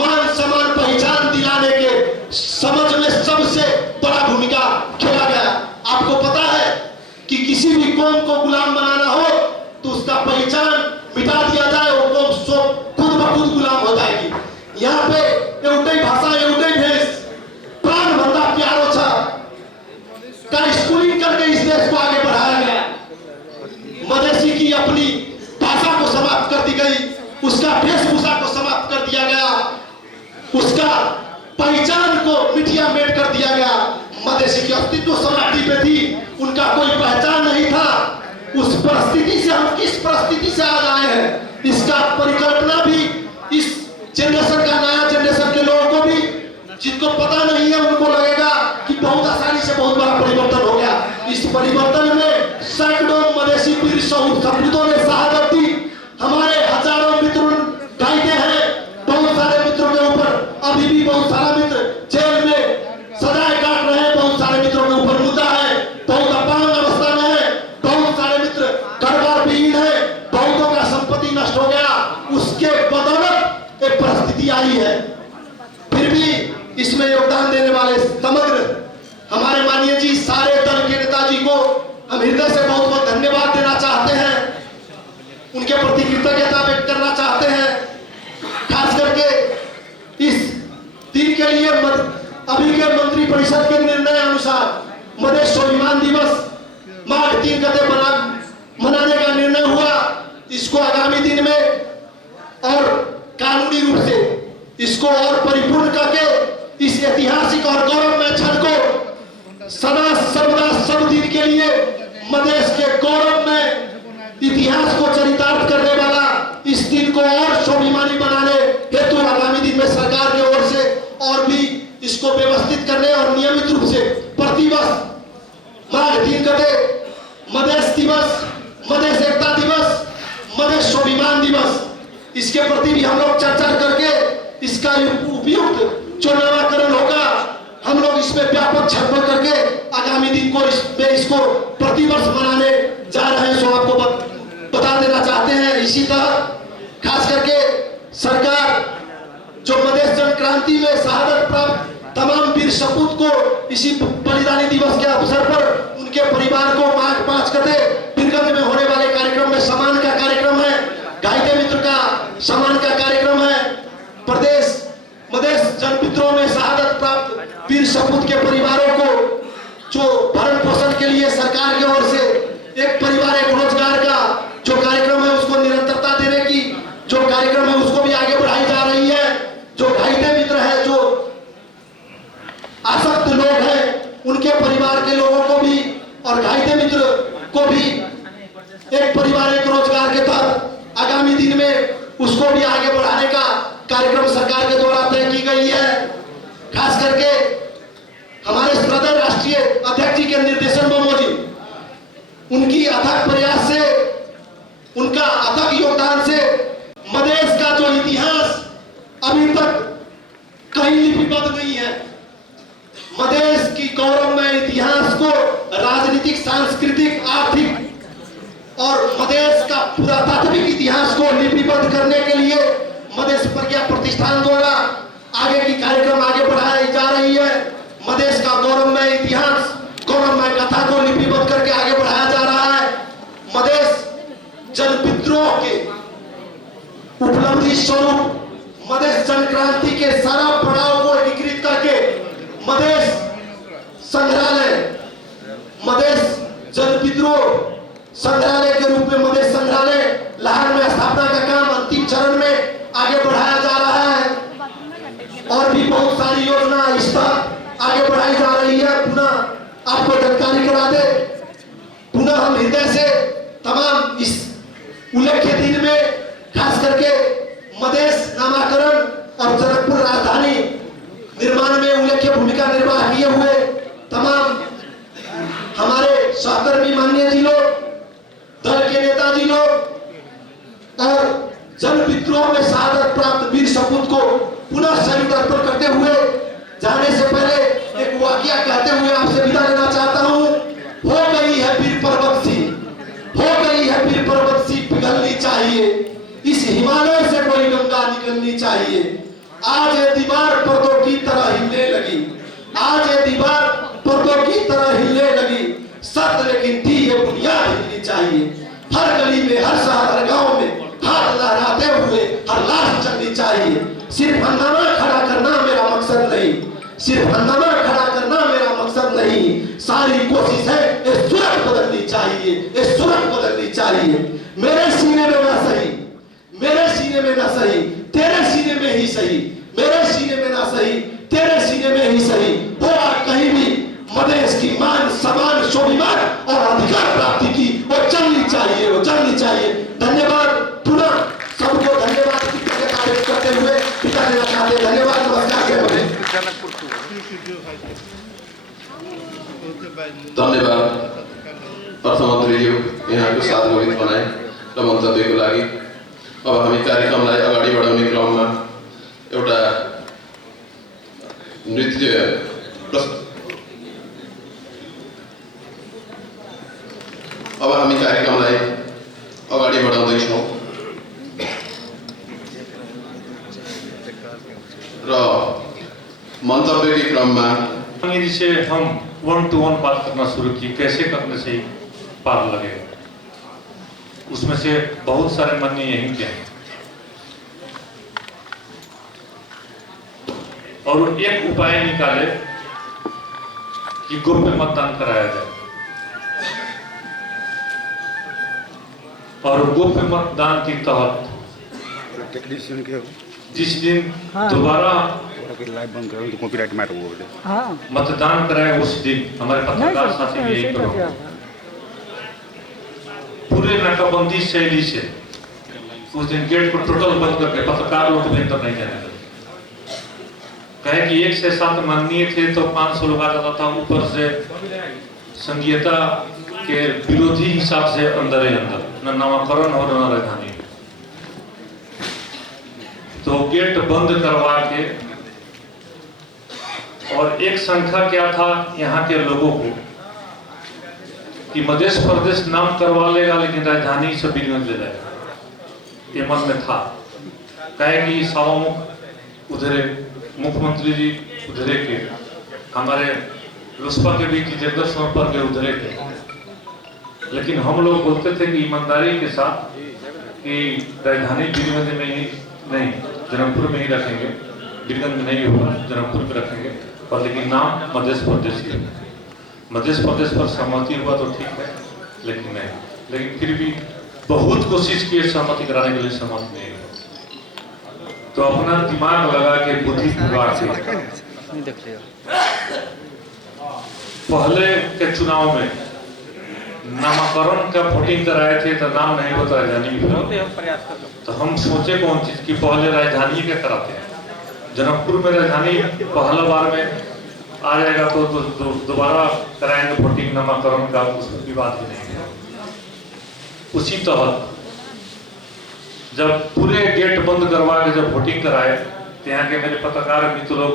मान सम्मान पहचान दिलाने के समझ में सबसे बड़ा भूमिका खेला गया। आपको पता है कि किसी भी कौम को गुलाम बनाना हो तो उसका पहचान मिटा दिया जाए, वो कौम खुद ब खुद गुलाम हो जाएगी। यहाँ पे एवटे भाषा एवटे भेष प्राण भंदा प्यारो छा का स्कूलिंग करके इस देश को आगे बढ़ाया गया। मदेशी की अपनी भाषा को समाप्त कर दी गई, उसका वेशभूषा को समाप्त कर दिया गया, उसका पहचान को मिटिया मेट कर दिया गया। मदेशी की अस्तित्व समाप्ति पे थी, उनका कोई पहचान नहीं था। उस परिस्थिति से हम किस परिस्थिति से आज आए हैं इसका परिकल्पना भी इस जनरेशन का, नया जनरेशन के लोगों को भी जिनको पता नहीं है उनको लगेगा कि बहुत आसानी से बहुत बड़ा परिवर्तन हो गया। इस परिवर्तन में सैकड़ों मदेशी वीर सपूतों ने शहादत दी, हमारे हजारों मित्र घायल हैं, बहुत सारे मित्रों के ऊपर अभी भी बहुत सारा मित्र जेल में सजाए काट रहे हैं, बहुत सारे मित्रों के ऊपर मुद्दा है, बहुत अपांग अवस्था में है, बहुत सारे मित्र घर-बार विहीन है, बहुतों का संपत्ति नष्ट हो गया, उसके बदौलत एक परिस्थिति आई है। फिर भी इसमें योगदान देने वाले समग्र हमारे माननीय जी सारे दल के नेताजी को हम हृदय से बहुत बहुत धन्यवाद देना चाहते हैं, उनके प्रति कृतज्ञता व्यक्त करना चाहते हैं। खास करके इस दिन के लिए अभी के मंत्री परिषद के निर्णय अनुसार मधेश स्वाभिमान दिवस माघ 3 गते मनाने का निर्णय हुआ। इसको आगामी दिन में और कानूनी रूप से इसको और परिपूर्ण करके इस ऐतिहासिक और गौरवमय क्षण को सदा सर्वदा सब दिन के लिए मधेश के गौरव में इतिहास को चरितार्थ करने वाला इस दिन को और स्वाभिमानी बनाने हेतु आगामी दिन में सरकार की ओर से और भी इसको व्यवस्थित करने और नियमित रूप से प्रतिवर्ष माघ 3 गते मधेश दिवस, मधेश एकता दिवस, मधेश स्वाभिमान दिवस, इसके प्रति भी हम लोग चर्चा करके इसका उपयुक्त जो नामकरण होगा हम लोग इसमें व्यापक छलफल करके आगामी दिन को इसको प्रतिवर्ष मनाने जा रहे हैं। सो आपको बता देना चाहते हैं। इसी तरह खास करके सरकार जो मधेश जन क्रांति में शहादत प्राप्त तमाम वीर सपूत को इसी बलिदानी दिवस के अवसर पर उनके परिवार को माघ 5 गते बीरगंज में होने वाले कार्यक्रम में सम्मान का कार्यक्रम है, घायते मित्र का सम्मान का कार्यक्रम है। प्रदेश मधेश जन विद्रोह में शहादत प्राप्त वीर सपूत के परिवारों को जो भरण पोषण के लिए सरकार की ओर से एक परिवार एक रोजगार का जो कार्यक्रम है उसको निरंतरता देने की जो कार्यक्रम है उसको भी आगे बढ़ाई जा रही है। जो घायते मित्र है, जो आसक्त लोग हैं, उनके परिवार के लोगों को भी और घायते मित्र को भी एक परिवार एक रोजगार के तहत आगामी दिन में उसको भी आगे बढ़ाने का कार्यक्रम सरकार के द्वारा तय की गई है। खास करके हमारे श्रद्धेय राष्ट्रीय अध्यक्ष जी के निर्देशन में मौजूद उनकी अथक प्रयास से, उनका अथक योगदान से मधेश का जो इतिहास अभी तक कहीं लिपिबद्ध नहीं है, मधेश की गौरवमय इतिहास को राजनीतिक, सांस्कृतिक, आर्थिक और मधेश का पुरातात्विक इतिहास को लिपिबद्ध करने के लिए मधेश प्रज्ञा प्रतिष्ठान द्वारा आगे की कार्यक्रम आगे बढ़ाई जा रही है। मधेश का गौरवमय इतिहास, गौरवमय कथा को लिपिबद्ध करके आगे बढ़ाया जा रहा है। मधेश जन विद्रोह के उपलब्धि स्वरूप मधेश जन क्रांति के सारा पड़ाव को एकीकृत करके मधेश संग्रहालय, मधेश जन विद्रोह संग्रहालय के रूप में मधेश संग्रहालय लाहौर में स्थापना का काम अंतिम चरण में आगे बढ़ाया जा रहा है और भी बहुत सारी योजना इस पर आगे बढ़ाई जा रही है। पुनः आपको जानकारी करा दे, पुनः हम हृदय से तमाम इस उल्लेख्य दिन में खास करके मधेश नामाकरण और जनकपुर राजधानी निर्माण में उल्लेख्य भूमिका निर्वाह किए हुए तमाम हमारे सहकर्मी माननीय जी लोग, दल के नेताजी लोग और जन विद्रोह में शहादत प्राप्त वीर सपूत को पुनः सैल्यूट अर्पण करते हुए जाने से पहले एक वाकया कहते हुए आपसे विदा लेना चाहता हूँ। हो गई है वीर पर्वत सी, हो गई है वीर पर्वत सी पिघलनी चाहिए, इस हिमालय से कोई गंगा निकलनी चाहिए। आज ये दीवार पर्दों की तरह हिलने लगी, आज ये दीवार पर्दों की तरह हिलने लगी, सख्त लेकिन थी ये बुनियाद हिलनी चाहिए। हर गली में, हर शहर, हर गांव में हाथ लहराते हुए हर लाश चलनी चाहिए। सिर्फ हंगामा खड़ा करना मेरा मकसद नहीं, सिर्फ हंगामा खड़ा करना मेरा मकसद नहीं, सारी कोशिश है ये सूरत बदलनी चाहिए, ये सूरत बदलनी चाहिए। मेरे सीने में ना सही, मेरे सीने में ना सही, तेरे सीने में ही सही, मेरे सीने में ना सही, तेरे सीने में ही सही हो। कहीं भी मधेश की मान, सम्मान, स्वाभिमान और अधिकार प्राप्ति की वो चलनी चाहिए, वो चलनी चाहिए। धन्यवाद। पुनः सबको धन्यवाद करते हुए विदा लेना चाहते हैं। धन्यवाद। नमस्कार। धन्यवाद अर्थमन्त्रीज्यू यहाँको साथ गोवित बनाए र मन्तव्यको लागि। अब हामी कार्यक्रमलाई अगाडि बढाउने क्रममा एउटा नृत्य अब हामी कार्यक्रमलाई अगाडि बढाउँदैछौँ र मन्तव्य के क्रममा से हम 1-to-1 बात करना शुरू की, कैसे करने से पार लगेगा। उसमें से बहुत सारे मान्य यहीं के हैं और एक उपाय निकाले कि गोप्य मतदान कराया जाए और गोप्य मतदान के तहत जिस दिन दोबारा मतदान कराए उस दिन हमारे पत्रकार साथी भी यही करो, पूरे नाकाबंदी शैली से उस दिन गेट को टोटल बंद करके पत्रकार लोग भीतर नहीं जाने देते। कहे कि 1 से 7 माननीय थे तो 500 लोग आ जाता था, ऊपर से संघीयता के विरोधी हिसाब से अंदर ही अंदर न नामाकरण और न राजधानी, तो गेट बंद करवा के और एक संख्या क्या था यहाँ के लोगों को कि मध्य प्रदेश नाम करवा लेगा लेकिन राजधानी से विलीन ले जाएगा, ये मन में था। कहे कि सभामुख उधरे मुख्यमंत्री जी उधरे के, हमारे लोसपा के भी जितेंद्र सोनपर के उधरे के, लेकिन हम लोग बोलते थे कि ईमानदारी के साथ कि राजधानी बीरगंज में ही नहीं, जन्मपुर में ही रखेंगे, बीरगंज में नहीं होगा, जन्मपुर में रखेंगे, और लेकिन नाम मध्य प्रदेश ही। मध्य प्रदेश पर सहमति हुआ तो ठीक है, लेकिन नहीं, लेकिन फिर भी बहुत कोशिश की सहमति कराने के लिए, सहमत नहीं हुआ। तो अपना दिमाग लगा के बुद्धि जुगाड़ से पहले के चुनाव में नामाकरण का वोटिंग कराए थे तो नाम नहीं होता राजधानी में, तो हम सोचे कौन चीज की पहले राजधानी के कराते हैं, जनकपुर में राजधानी पहला बार में आ जाएगा तो दोबारा कराएंगे वोटिंग नामाकरण का, उसमें विवाद भी नहीं है। उसी तहत जब पूरे गेट बंद करवा के जब वोटिंग कराए तो यहाँ के मेरे पत्रकार मित्र लोग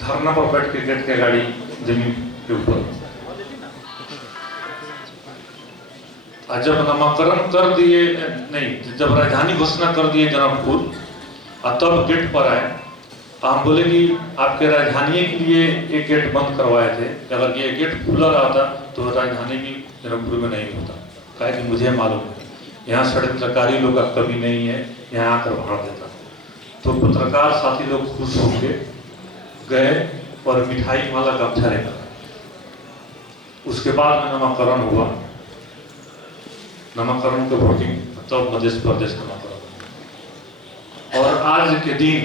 धरना पर बैठ के गेट के गाड़ी जमीन के ऊपर, और जब नामाकरण कर दिए, नहीं जब राजधानी घोषणा कर दिए जनकपुर और तब गेट पर आए, हम बोले कि आपके राजधानी के लिए एक गेट बंद करवाए थे, अगर ये गेट खुला रहता तो राजधानी भी जनकपुर में नहीं होता। कहा कि मुझे मालूम है यहाँ षड्यंत्रकारी लोग का कमी नहीं है, यहाँ आकर भाड़ देता। तो पत्रकार साथी लोग खुश होकर गए और मिठाई माला गमछा लेकर, उसके बाद में नामाकरण हुआ, नामाकरण के वोटिंग तब मध्य प्रदेश नामाकरण। और आज के दिन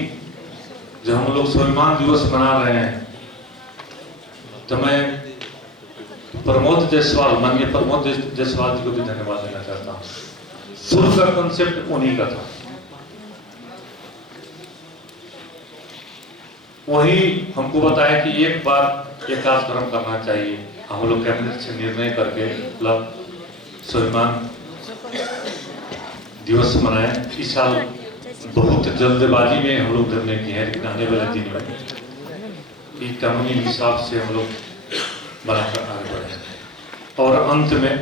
जब हम लोग स्वाभिमान दिवस मना रहे हैं, तो मैं प्रमोद जायसवाल, माननीय प्रमोद जायसवाल जी को भी धन्यवाद देना चाहता हूँ। शुरू का कंसेप्ट उन्हीं का था, वही हमको बताया कि एक बार एक कार्यक्रम करना चाहिए। हम लोग कैबिनेट से निर्णय करके स्वाभिमान दिवस मनाए। इस साल बहुत जल्दबाजी में हम लोग निर्णय किए हैं, लेकिन आने वाले दिन में एक कानूनी हिसाब से हम लोग बनाकर आगे बढ़े। और अंत में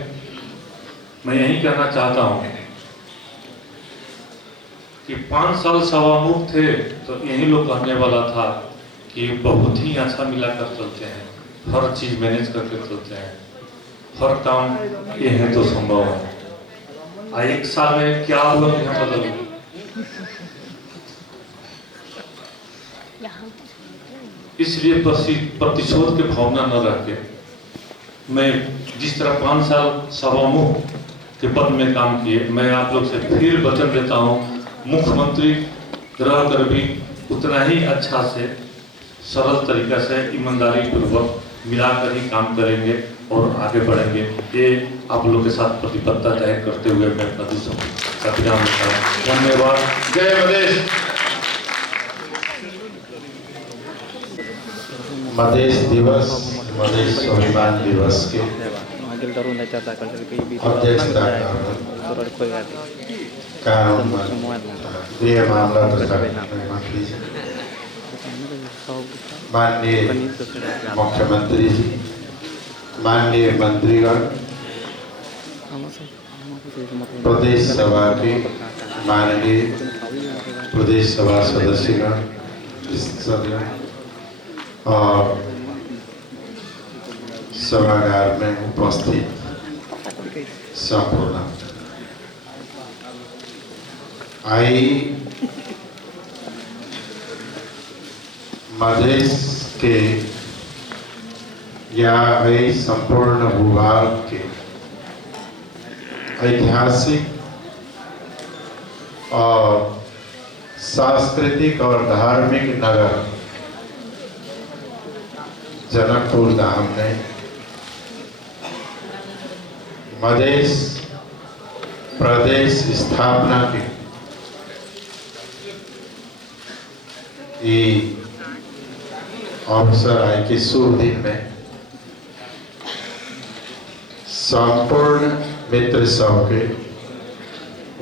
मैं यही कहना चाहता हूँ कि 5 साल सभामुख थे तो यही लोग कहने वाला था कि बहुत ही अच्छा मिलाकर चलते हैं, हर चीज मैनेज करके चलते हैं, हर काम ये है तो संभव है। 1 साल में क्या हुआ कि हम बदल गए। इसलिए प्रतिशोध की भावना न रख के मैं जिस तरह 5 साल सभामुख के पद में काम किए, मैं आप लोग से फिर वचन देता हूँ, मुख्यमंत्री रह कर भी उतना ही अच्छा से सरल तरीका से ईमानदारी पूर्वक मिलाकर ही काम करेंगे और आगे बढ़ेंगे। ये आप लोग के साथ प्रतिबद्धता जाहिर करते हुए मैं अपना दूसरा विराम देता हूँ। धन्यवाद। जय मधेश। मधेश दिवस, मधेश स्वाभिमान दिवस के अध्यक्षता कानून गृह मामला तथा मंत्री माननीय मुख्यमंत्री जी, माननीय मंत्रीगण, प्रदेश सभा के माननीय प्रदेश सभा सदस्यगण और सभागार में उपस्थित संपूर्ण आई मधेश के या संपूर्ण भूभाग के ऐतिहासिक और सांस्कृतिक और धार्मिक नगर जनकपुर धाम ने मधेश प्रदेश स्थापना के ये अवसर आए कि शुभ दिन में संपूर्ण मित्र सब के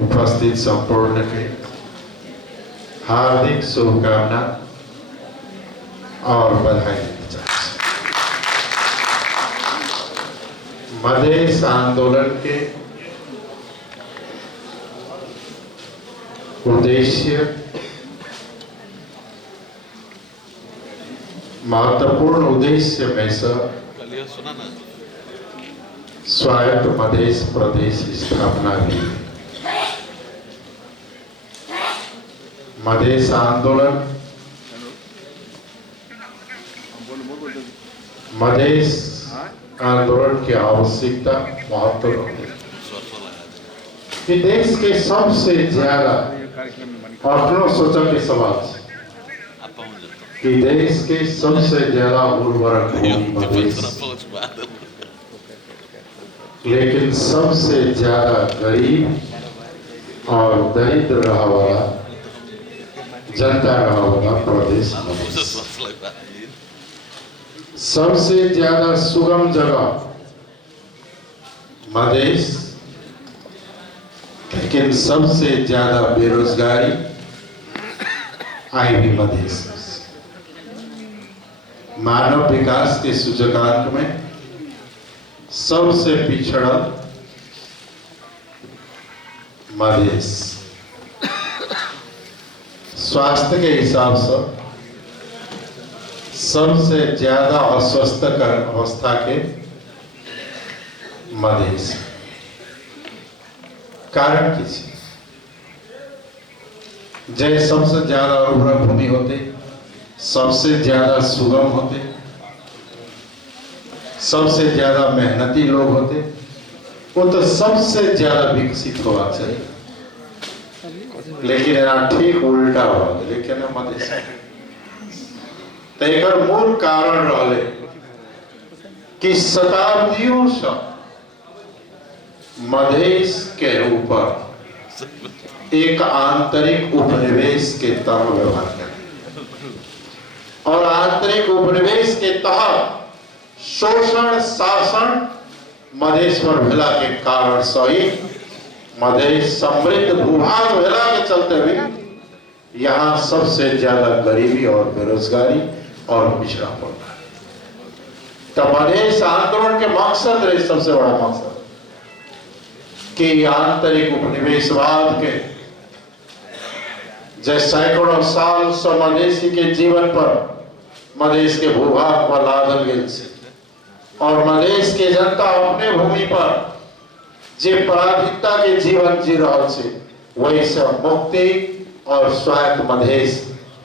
उपस्थित संपूर्ण के हार्दिक शुभकामना और बधाई देना चाहते हैं। मधेश आंदोलन के उद्देश्य महत्वपूर्ण उद्देश्य में से स्वायत्त मधेश प्रदेश स्थापना की। मधेश आंदोलन मधेश आंदोलन की आवश्यकता महत्वपूर्ण है कि देश के सबसे ज्यादा अपनों सोचा के सवाल कि देश के सबसे ज्यादा उर्वरक भूमि मधेश, लेकिन सबसे ज्यादा गरीब और दरिद्र रहा वाला जनता रहा वाला प्रदेश मधेश, सबसे ज्यादा सुगम जगह मधेश, लेकिन सबसे ज्यादा बेरोजगारी आई भी मधेश। मानव विकास के सूचकांक में सबसे पिछड़ा मधेश, स्वास्थ्य के हिसाब से सबसे ज्यादा अस्वस्थकर अवस्था के मधेश। कारण किसी जय सबसे ज्यादा उर्वरक भूमि होते, सबसे ज्यादा सुगम होते, सबसे ज्यादा मेहनती लोग होते, वो तो सबसे ज्यादा विकसित होना चाहिए, लेकिन यहाँ ठीक उल्टा हुआ। लेकिन मधेश तो एक मूल कारण रहे कि शताब्दियों से मधेश के ऊपर एक आंतरिक उपनिवेश के तरह व्यवहार किया और आंतरिक उपनिवेश के तहत शोषण शासन मधेश पर भेला के कारण सहित मधेश समृद्ध भूभाग भेला के चलते हुए यहाँ सबसे ज्यादा गरीबी और बेरोजगारी और पिछड़ापन। तो मधेश आंदोलन के मकसद रहे, सबसे बड़ा मकसद कि आंतरिक उपनिवेशवाद के जैसे सैकड़ों साल से मधेशी के जीवन पर मधेश के भूभाग पर लादल गए और मधेश के जनता अपने भूमि पर जे पराधीनता के जीवन जी रहा से वही से मुक्ति और स्वायत्त मधेश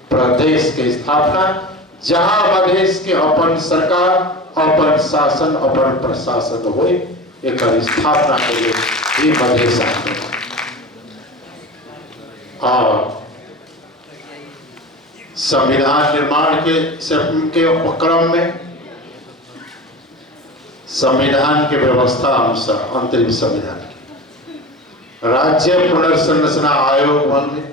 प्रदेश के स्थापना, जहां मधेश के अपन सरकार, अपन शासन, अपन प्रशासन हो एक स्थापना के लिए भी मधेश आंदोलन। और संविधान निर्माण के क्रम में संविधान के व्यवस्था अनुसार अंतरिम संविधान राज्य पुनर्संरचना आयोग बन गए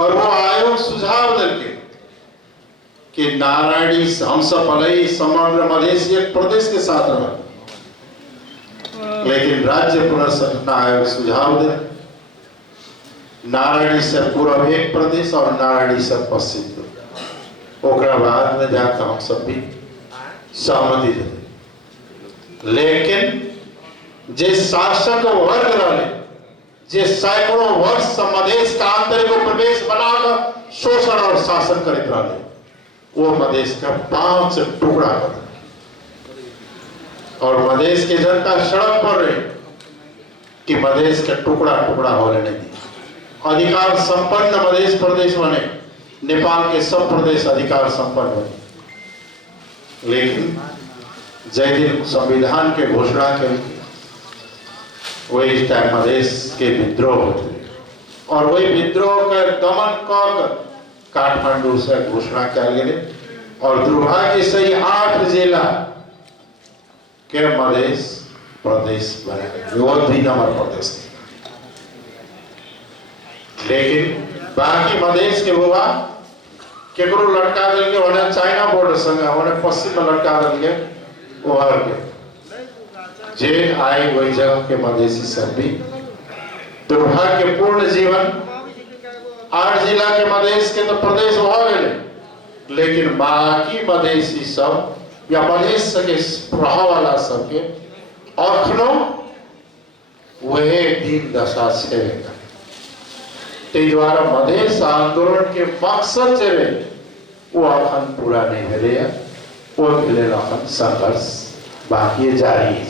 और वो आयोग सुझाव देके कि नारायणी हम सब भले समग्र मधेश एक प्रदेश के साथ रहे, लेकिन राज्य पुनर्संरचना आयोग सुझाव दे नारायणी से पूर्व एक प्रदेश और नारायणी से पश्चिम ओकरा बाद में जाकर हम सब भी सहमति दे। लेकिन जे शासक वर्ग रहे, जे सैकड़ों वर्ष से मधेश का आंतरिक प्रदेश बनाकर शोषण और शासन करते रहे, वो मधेश का 5 टुकड़ा कर दिया। और मधेश की जनता सड़क पर रही कि मधेश के टुकड़ा टुकड़ा होने नहीं दिया। अधिकार संपन्न मधेश प्रदेश बने, नेपाल के सब प्रदेश अधिकार संपन्न बने। लेकिन जय दिन संविधान के घोषणा के वही टाइम मधेश के विद्रोह होते और वही विद्रोह के दमन कर काठमांडू से घोषणा किया गया और दुर्भाग्य से 8 जिला के मधेश प्रदेश बने, वो 2 नंबर प्रदेश थे। लेकिन बाकी मधेश के हुआ केकरो लटका दिल के उन्हें चाइना बॉर्डर संग उन्हें पश्चिम में लटका दिल के वो हार गए। जे आए वही जगह के मधेसी सब भी दुर्भाग्यपूर्ण जीवन 8 जिला के मधेश के तो प्रदेश हो गए, लेकिन बाकी मधेसी सब या मधेश के रहा वाला सबके अखनो वही दिन दशा छेड़ेगा। ते द्वारा मधेश आंदोलन के मकसद जे रहे वो अखन पूरा नहीं भेले, वो भेले अखन संघर्ष बाकी जारी है।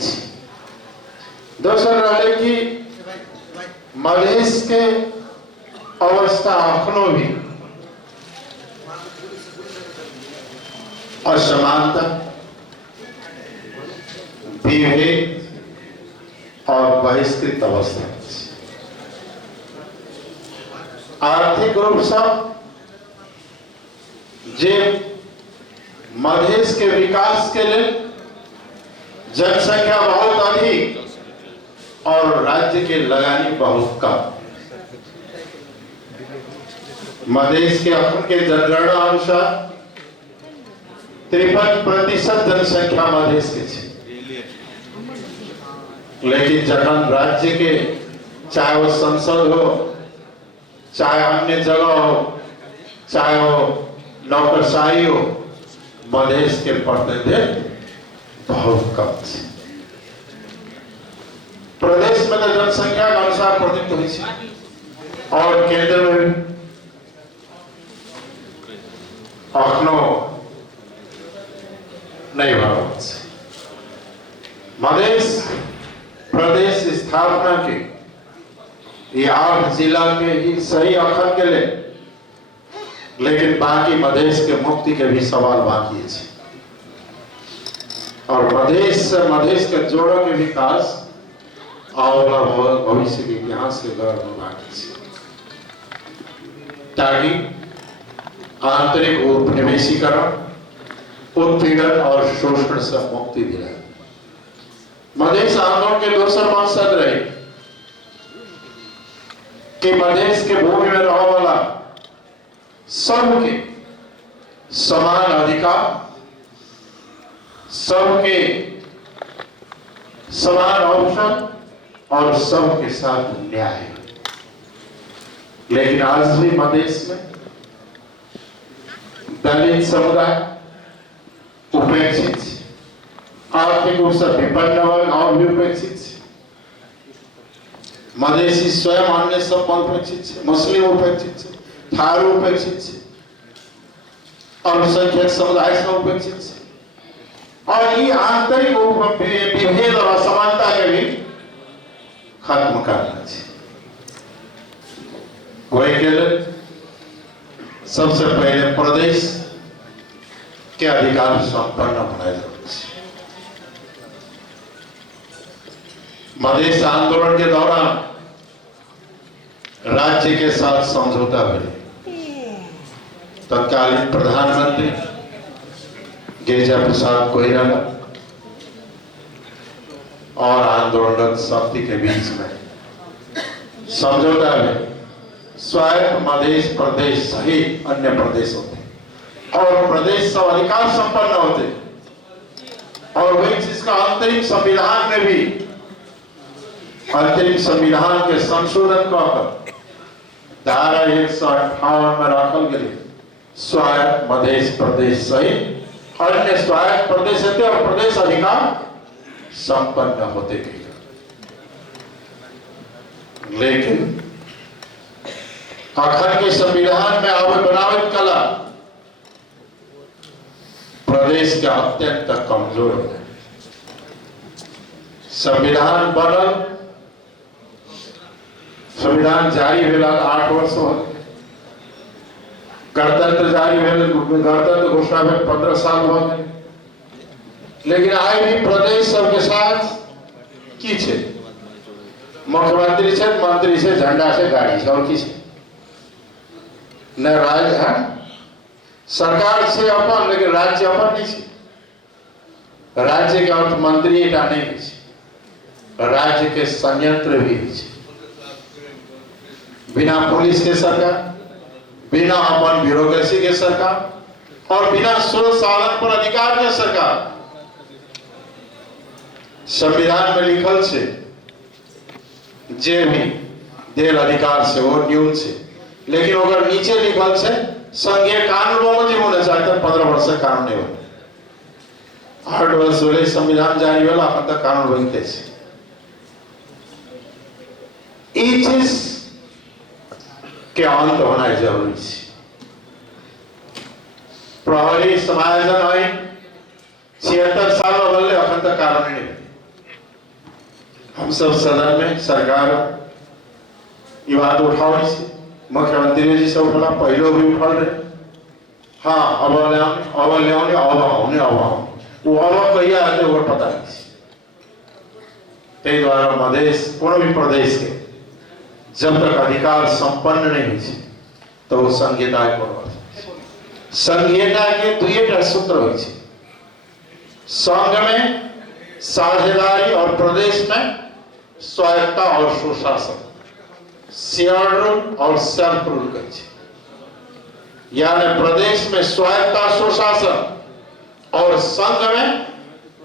दोसर रहे कि मधेश के अवस्था अखनो भी असमानता, विभेद और बहिष्कृत अवस्था। आर्थिक रूप से जे मधेश के विकास के लिए जनसंख्या बहुत अधिक और राज्य के लगानी बहुत कम। मधेश के अपन के जनगणना अनुसार 53% जनसंख्या मधेश के छे। लेकिन जखन राज्य के चाहे वो संसद हो, चाहे अन्य जगह हो, चाहे वो नौकरशाही हो, मधेश के प्रतिनिधित्व बहुत कम है। प्रदेश में तो जनसंख्या के अनुसार प्रतिनिधित्व है और केंद्र में अखनो नहीं बना। मधेश प्रदेश स्थापना के ये 8 जिला के ही सही अखन के लिए, लेकिन बाकी मधेश के मुक्ति के भी सवाल बाकी है और मधेश के जोड़ों के विकास और भविष्य के इतिहास के दौर में बाकी है, ताकि आंतरिक उपनिवेशीकरण, उत्पीड़न और शोषण से मुक्ति दिलाए। मधेश आंदोलन के दूसरा मकसद रहे कि मधेश के भूमि में रहने वाला सबके समान अधिकार, सबके समान अवसर और सबके साथ न्याय। लेकिन आज भी मधेश में दलित समुदाय उपेक्षित, आर्थिक रूप से विपन्न वर्ग और भी उपेक्षित, मधेसी स्वयं अन्य सब उपेक्षित, मुस्लिम उपेक्षित, थारू उपेक्षित, अल्पसंख्यक समुदाय से उपेक्षित और ये आंतरिक विभेद और असमानता के भी खत्म करना चाहिए। वही के लिए सबसे पहले प्रदेश के अधिकार संपन्न बनाए जाते। मधेश आंदोलन के दौरान राज्य के साथ समझौता हुआ। तत्कालीन प्रधानमंत्री गिरिजा प्रसाद कोइराला और आंदोलन शक्ति के बीच में समझौता में स्वायत्त मधेश प्रदेश सहित अन्य प्रदेश होते और प्रदेश सब अधिकार संपन्न होते और वही चीज का अंतरिम संविधान में भी अंतरिम संविधान के संशोधन कर धारा 158 में रखल गई स्वायत्त मध्य प्रदेश सहित अन्य स्वायत्त प्रदेश थे और प्रदेश अधिकार संपन्न होते गए। लेकिन अखन के संविधान में आवे बनावट कला प्रदेश के अत्यंत कमजोर हो गए। संविधान बनल, संविधान जारी भेला 8 वर्ष हो गए। गणतंत्र जारी भेल, गणतंत्र घोषणा भेल 15 साल हो गए। लेकिन आई भी प्रदेश सबके साथ की छे, मुख्यमंत्री से, मंत्री से, झंडा से, गाड़ी से और की छे न राज्य है। सरकार से अपन, लेकिन राज्य अपन नहीं छे। राज्य के अर्थ मंत्री एटा नहीं है, राज्य के संयंत्र भी है। बिना पुलिस के सरकार, बिना अपन ब्यूरोक्रेसी के सरकार और बिना स्रोत साधन पर अधिकार के सरकार। संविधान में लिखल से जे भी देल अधिकार से वो न्यून से, लेकिन अगर नीचे लिखल से संघीय कानून में होना चाहते 15 वर्ष से कानून नहीं बने। 8 वर्ष वाले संविधान जारी होला, अपन तक कानून बनते से। ई चीज के अंत होना जरूरी है। प्रहरी समायोजन आईन 76 साल में बनले, अपन तक कानून नहीं बने। हम सब सदन में सरकार ये बात उठाओ, मुख्यमंत्री जी सब उठा, पहले भी उठा रहे। हाँ अब वो अब कहिया आते वो पता नहीं। ते द्वारा मधेश कोनो भी प्रदेश के जब तक अधिकार संपन्न नहीं हो तो वो संघीयता संघीयता के दुईटा सूत्र हो। संघ में साझेदारी और प्रदेश में स्वायत्तता और सुशासन, शेयर रूल और सेल्फ रूल कहे। यानी प्रदेश में स्वायत्तता सुशासन और संघ में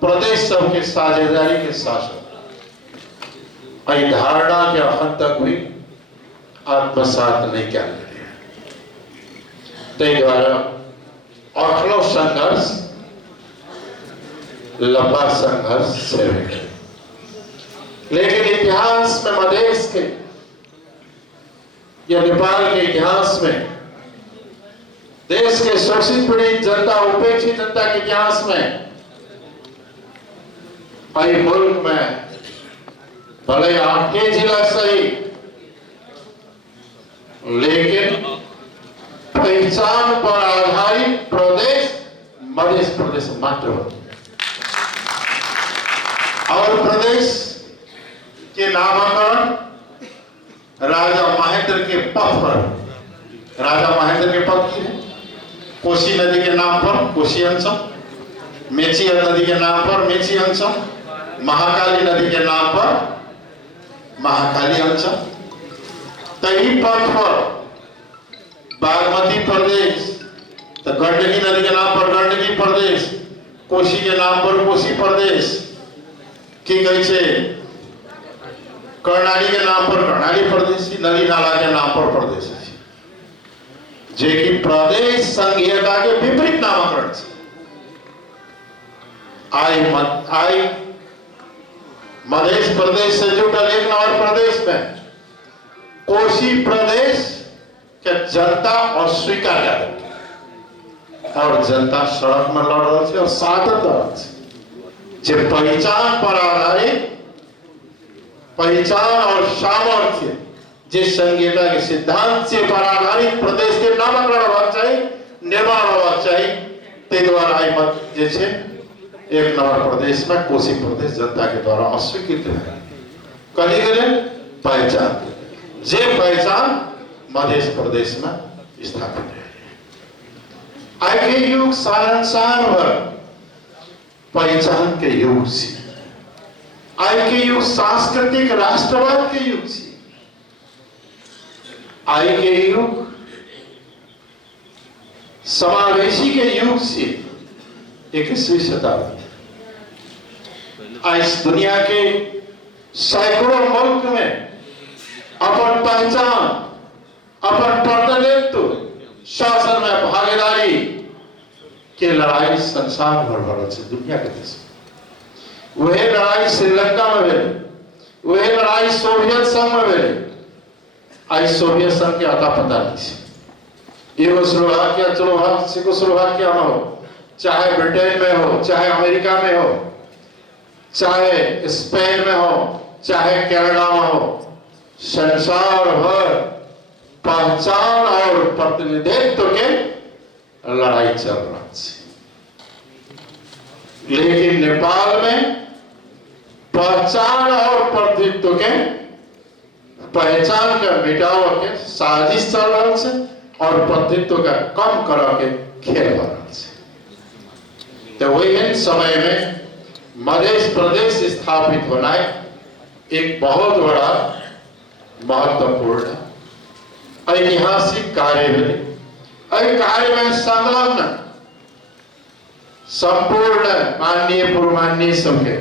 प्रदेश सबके साझेदारी के शासन। यह धारणा के अखन तक भी आत्मसात नहीं किया गया। ते द्वारा अखनो संघर्ष लंबा संघर्ष से, लेकिन इतिहास में मधेश के या नेपाल के इतिहास में देश के शोषित पीड़ित जनता, उपेक्षित जनता के इतिहास में भाई मुल्क में भले 8 जिला सही, लेकिन पहचान पर आधारित प्रदेश मध्य प्रदेश मात्र होते। और प्रदेश के नामकरण राजा महेंद्र के पद पर, राजा महेंद्र के पद की है। कोसी नदी के नाम पर कोसी अंचल, मेची नदी के नाम पर मेची अंचल, महाकाली नदी के नाम पर महाकाली अंचल। तही पद पर बागमती प्रदेश, तो गंडकी नदी के नाम पर गंडकी प्रदेश, कोसी के नाम पर कोसी प्रदेश, की कहे छे कर्णाली के नाम पर कर्णाली प्रदेश, नदी नाला के नाम पर प्रदेश है, जे कि प्रदेश संघीयता के विपरीत नामकरण है। आई मध्य प्रदेश से जुड़ल एक नंबर प्रदेश में कोसी प्रदेश के जनता अस्वीकार कर और जनता सड़क में लड़ रहा है और साधन जे पहचान पर आधारित, पहचान और सामर्थ्य जे संघीयता के सिद्धांत से पर आधारित प्रदेश के नामकरण होना चाहिए, निर्माण होना चाहिए। ते द्वारा आई मत जे छे एक नंबर प्रदेश में कोसी प्रदेश जनता के द्वारा अस्वीकृत है। कही गए पहचान, जे पहचान मध्य प्रदेश में स्थापित है। आई के युग सारंसार भर पहचान के युग से, आई के युग सांस्कृतिक राष्ट्रवाद के युग से, आई के युग समावेशी के युग से 21वीं शताब्दी। आज दुनिया के सैकड़ों मुल्क में अपन पहचान, अपन प्रतिनिधित्व शासन में भागीदारी के लड़ाई संसार भर भरल से दुनिया के देश में। वही लड़ाई श्रीलंका में भेल, वही लड़ाई सोवियत संघ में भेल। आई सोवियत संघ के अता पता नहीं, यूगोस्लोवाकिया में हो, चाहे ब्रिटेन में हो, चाहे अमेरिका में हो, चाहे स्पेन में हो, चाहे कनाडा में हो, संसार भर पहचान और प्रतिनिधित्व के लड़ाई चल रहा है। लेकिन नेपाल में पहचान और प्रतिनिधित्व के पहचान का मिटाव के साजिश चल रहा है और प्रतिनिधित्व का कम करा के खेल हो रहा है। तो वही समय में मध्य प्रदेश स्थापित होना एक बहुत बड़ा महत्वपूर्ण ऐतिहासिक कार्य है। कार्य में संलग्न संपूर्ण माननीय पूर्वमाननीय सबके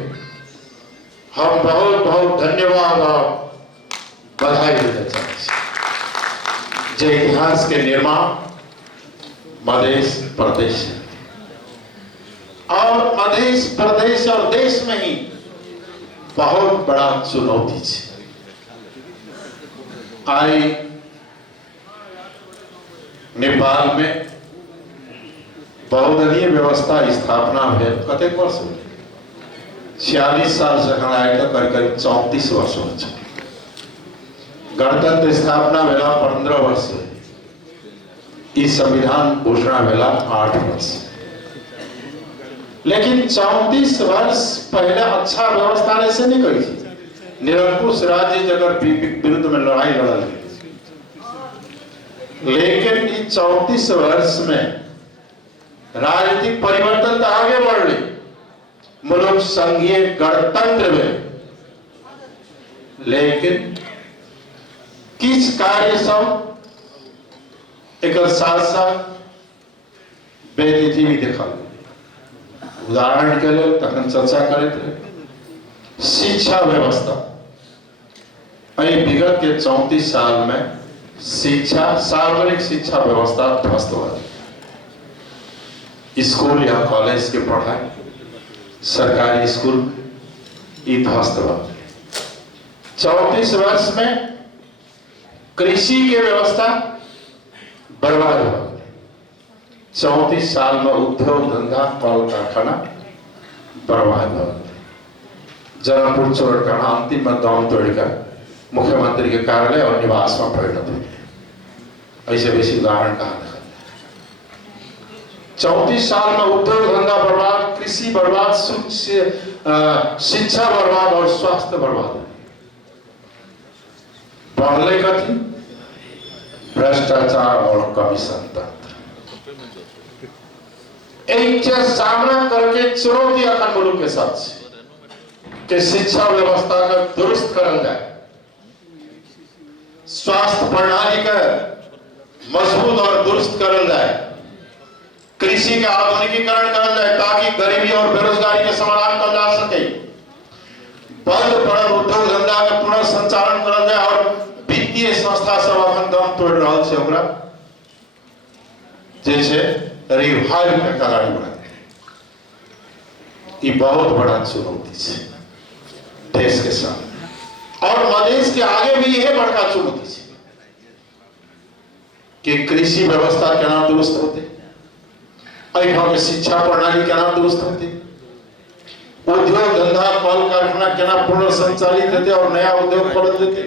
हम बहुत बहुत धन्यवाद और बधाई देना चाहते हैं। जो इतिहास के निर्माण मध्य प्रदेश और मध्य प्रदेश और देश में ही बहुत बड़ा चुनौती है। आई नेपाल में बहुदलीय व्यवस्था स्थापना भेल कतेक वर्ष हो 46 साल से अखन आए तक करीब करीब 34 वर्ष हो चुके। गणतंत्र स्थापना भेला 15 वर्ष, इस संविधान घोषणा भेला 8 वर्ष। लेकिन 34 वर्ष पहले अच्छा व्यवस्था ऐसे नहीं करी थी। निरंकुश राज्य जगह विरुद्ध में लड़ाई लड़ल, लेकिन इस 34 वर्ष में राजनीतिक परिवर्तन तो आगे बढ़ रही, मुल्क संघीय गणतंत्र में, लेकिन किस कार्य सब एक साथ साथ बेतिथि भी देखा। उदाहरण के लिए तखन चर्चा करे थे शिक्षा व्यवस्था। विगत के 34 साल में शिक्षा सार्वजनिक शिक्षा व्यवस्था ध्वस्त हो रही। स्कूल या कॉलेज के पढ़ाई सरकारी स्कूल ध्वस्त हो। 34 वर्ष में कृषि की व्यवस्था बर्बाद हो। 34 साल में उद्योग धंधा कल कारखाना बर्बाद हो। जनकपुर चोरखाना अंतिम में दम तोड़कर मुख्यमंत्री के कार्यालय और निवास में परिणत हो। ऐसे बेसी उदाहरण कहा देखा। 34 साल में उद्योग धंधा बर्बाद, कृषि बर्बाद, शिक्षा बर्बाद और स्वास्थ्य बर्बाद। बढ़ले कथी भ्रष्टाचार और कमीशन तंत्र। एक सामना करके चुनौती अखन मुल्क के साथ कि शिक्षा व्यवस्था का दुरुस्त करल जाए, स्वास्थ्य प्रणाली का मजबूत और दुरुस्त करल जाए, कृषि का आधुनिकीकरण करल जाए ताकि गरीबी और बेरोजगारी के समाधान कल जा सके, बंद पड़ल उद्योग धंधा के पुनर्संचालन करल जाए और वित्तीय संस्था सब अखन दम तोड़ रहा है ओकरा जैसे रिवाइव के कगाड़ी बढ़ा। ये बहुत बड़ा चुनौती है देश के सामने और मधेश के आगे भी यह बड़का चुनौती है कि कृषि व्यवस्था केना दुरुस्त होते, के शिक्षा प्रणाली केना दुरुस्त होते, उद्योग धंधा कल कारखाना केना पुनर्संचालित होते और नया उद्योग खोल देते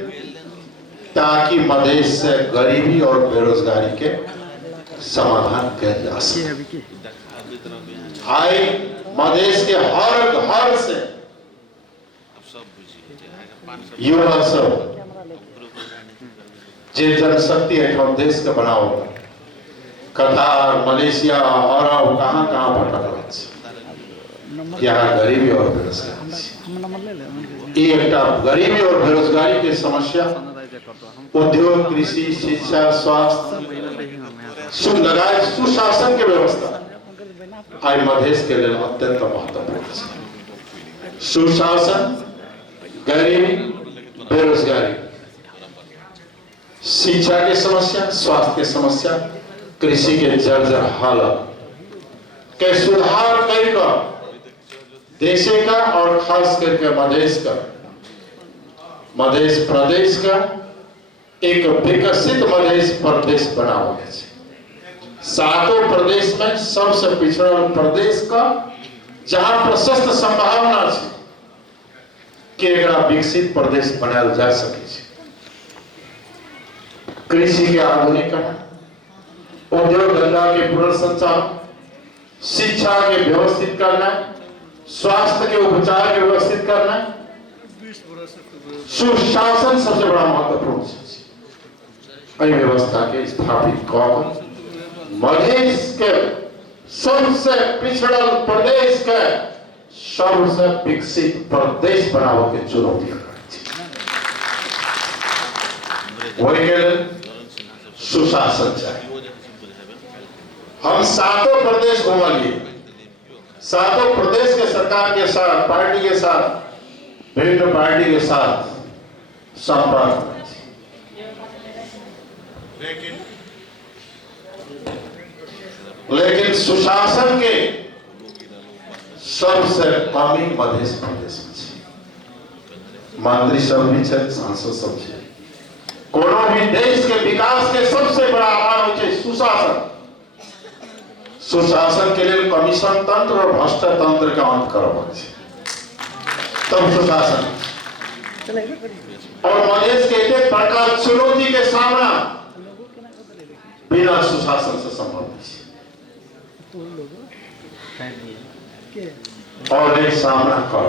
ताकि मधेश से गरीबी और बेरोजगारी के समाधान किया जा सके। आई मधेश के हर घर से युवा सब जे जनशक्ति है देश का बना होगा कतार मलेशिया और कहां कहां भटक रहा। यहाँ गरीबी और बेरोजगारी, एक गरीबी और बेरोजगारी की समस्या, उद्योग कृषि शिक्षा स्वास्थ्य सुशासन की व्यवस्था आई मधेश के लिए अत्यंत महत्वपूर्ण है। सुशासन, गरीबी, बेरोजगारी, शिक्षा की समस्या, स्वास्थ्य की समस्या, कृषि के जर्जर हालत के सुधार कर देश का और खास करके मध्य प्रदेश का एक विकसित मध्य प्रदेश बनाओगे। सातों प्रदेश में सबसे पिछड़ा प्रदेश का जहां प्रशस्त संभावना है कि एकरा विकसित प्रदेश बनाया जा सके। कृषि के आधुनिकीकरण, उद्योग धंधा के पुनर्संचालन, शिक्षा के व्यवस्थित करना, स्वास्थ्य के उपचार के व्यवस्थित करना, सुशासन सबसे बड़ा महत्वपूर्ण है। व्यवस्था के स्थापित कर मधेश के सबसे पिछड़ल प्रदेश के सबसे विकसित प्रदेश बनाओ के चुनौती वही के लिए सुशासन चाहिए। हम सातों प्रदेश घूमिए, सातों प्रदेश के सरकार के साथ, पार्टी के साथ, विभिन्न पार्टी के साथ संपर्क, लेकिन सुशासन के सबसे कमी मध्य प्रदेश में मंत्री सब भी है, सांसद सब है। कोनो भी देश के विकास के सबसे बड़ा आधार होते सुशासन। सुशासन के लिए कमीशन तंत्र और भ्रष्ट तंत्र का अंत करो, तब सुशासन। और मधेश के एक प्रकार चुनौती के सामना बिना सुशासन से संभव नहीं और एक सामना कर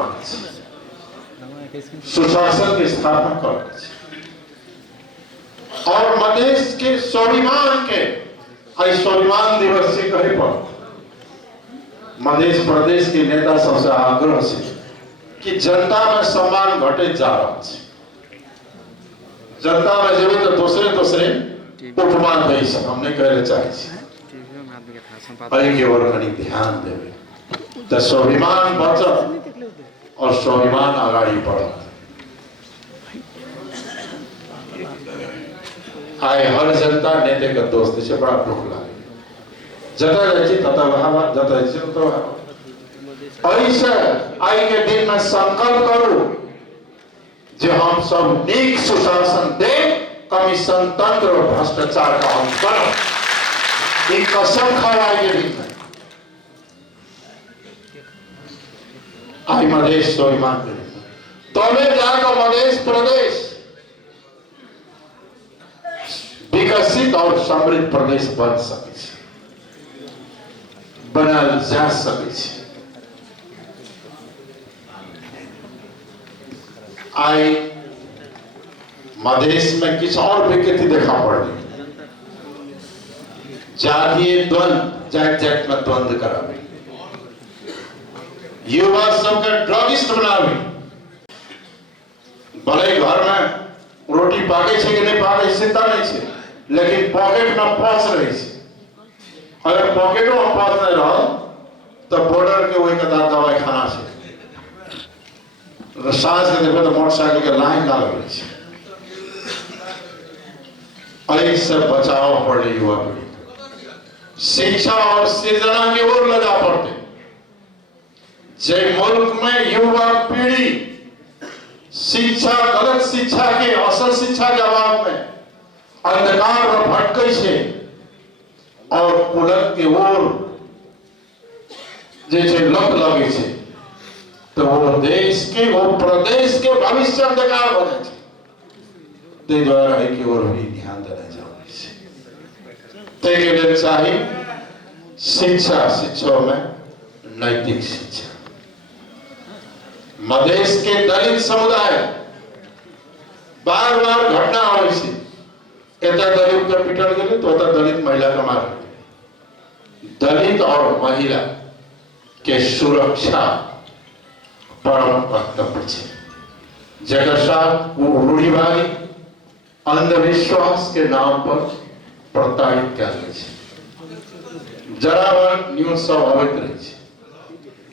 सुशासन की स्थापना कर और मधेश के स्वाभिमान के स्वाभिमान दिवस से कहे पर मध्य प्रदेश के नेता सबसे आग्रह से कि जनता में सम्मान घटे जा रहा है। जनता में जब तो दूसरे उपमान दे हमने कहले चाहिए के ओर कहीं ध्यान देवे तो स्वाभिमान बचत और स्वाभिमान आगाड़ी बढ़त। आए हर जनता नेते का दोस्त से बड़ा दुख लागे जता जाए तथा वहां जता ऐसे आई के दिन में संकल्प करूं जो हम सब नीक सुशासन दे, कमीशन तंत्र और भ्रष्टाचार का हम करो। एक कसम खाया के दिन में आई मधेश स्वाभिमान तबे जाकर मधेश प्रदेश विकसित और समृद्ध प्रदेश बन सके, बनाल जा सके। आई मधेश में किस और विकृति देखा पड़ रही, जातीय द्वंद, जात में द्वंद करावे, युवा सबके ड्रगिस्ट बनावे। भले घर में रोटी पाके छे कि नहीं पाके चिंता नहीं छे, लेकिन पॉकेट में फंस रही है। अगर पॉकेटो में फंस नहीं रहा तो बॉर्डर के वही कतार दवाई खाना है। सांस के देखो तो मोटरसाइकिल के लाइन लागल रही है। इससे बचाव पड़े युवा पीढ़ी शिक्षा और सृजना की ओर लगा पड़ते। जय मुल्क में युवा पीढ़ी शिक्षा, गलत शिक्षा के, असल शिक्षा के अभाव में अंधकार में भटके छे और कुलत के ओर जैसे लत लगे छे तो वो देश के, वो प्रदेश के भविष्य अंधकार हो जाए। ते द्वारा है कि और भी ध्यान देना चाहिए। ते के लिए चाहिए शिक्षा में नैतिक शिक्षा। मधेश के दलित समुदाय बार बार घटना हो सी, एता दलित का पिटल गए तो दलित महिला का मार। दलित और महिला के सुरक्षा परम कर्तव्य है। जगह साथ वो रूढ़िवादी अंधविश्वास के नाम पर प्रताड़ित क्या जरावर न्यूज सब अवैध रही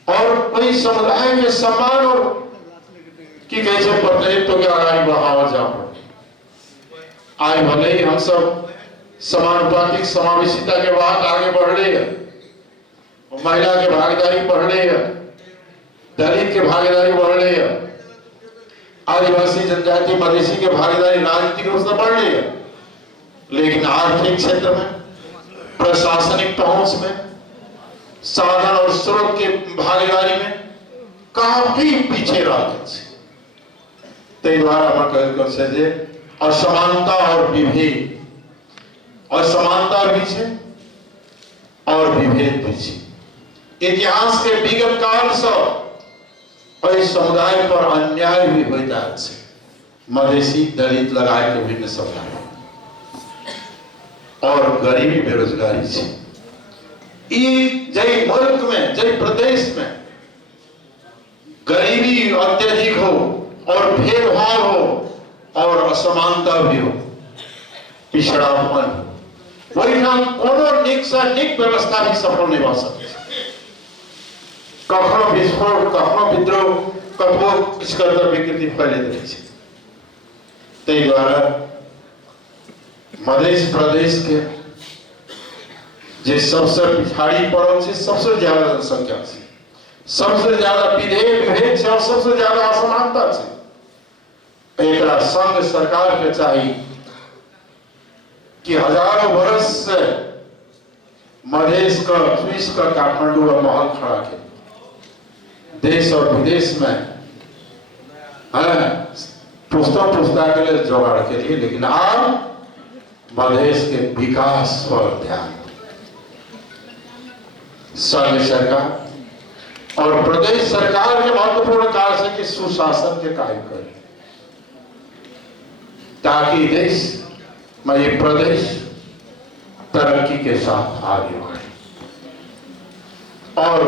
और कोई समुदाय के सम्मान और कि कैसे प्रतिनिधित्व के आगाड़ी बढ़ावा जा पड़े। आज भले ही हम सब समानुपातिक समावेशिता के बात आगे बढ़ रही है, महिला के भागीदारी बढ़ रही है, दलित के भागीदारी बढ़ रही है, आदिवासी जनजाति मधेसी के भागीदारी राजनीतिक रूप से बढ़ रही है, लेकिन आर्थिक क्षेत्र में, प्रशासनिक पहुंच में, साधन और स्रोत की भागीदारी में काफी पीछे राज्य छे। ताहि द्वारा हम कहल छै जे असमानता और विभेद, असमानता भी छे और विभेद भी छे। इतिहास के विगत काल से एहि समुदाय पर अन्याय भी होता है, मधेसी दलित लगाए के विभिन्न समुदाय और गरीबी बेरोजगारी छे। जय मुल्क में, जय प्रदेश में गरीबी अत्यधिक हो और भेदभाव हो और असमानता भी हो, पिछड़ापन हो, वही ठाम कोनो निक से निक व्यवस्था भी सफल नहीं हो सकती। कखनो विस्फोट, कखनो विद्रोह, कखनो किछु कर विकृति फैलैत रहै छै। ताहि द्वारा मध्य प्रदेश के जे सबसे पिछाड़ी पड़ल छै, सबसे ज्यादा जनसंख्या छै, सबसे ज्यादा विभेद छै और सबसे ज्यादा असमानता छै। एकरा संग सरकार के चाहिए कि हजारों वर्ष से मधेश का, स्विस का काठमांडू का महल खड़ा के देश और विदेश में पुस्तक के लिए जोगाड़ के लिए, लेकिन अब मधेश के विकास पर ध्यान संघ सरकार और प्रदेश सरकार के महत्वपूर्ण कार्य से कि सुशासन के कायम करें, ताकि देश में ये प्रदेश तरक्की के साथ आगे बढ़े और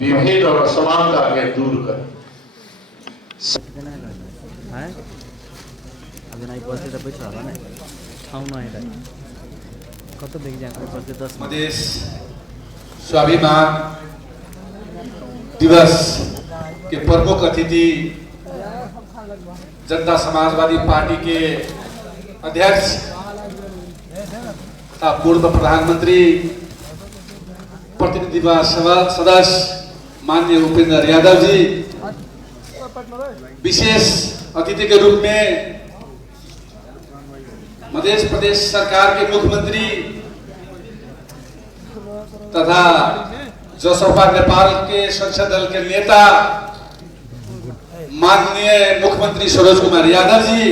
विभेद और असमानता के दूर करें। मधेश स्वाभिमान दिवस के प्रमुख अतिथि जनता समाजवादी पार्टी के अध्यक्ष तथा पूर्व प्रधानमंत्री प्रतिनिधि सभा सदस्य माननीय उपेंद्र यादव जी, विशेष अतिथि के रूप में मध्य प्रदेश सरकार के मुख्यमंत्री तथा जसपा नेपाल के संसद दल के नेता माननीय मुख्यमंत्री सरोज कुमार यादव जी,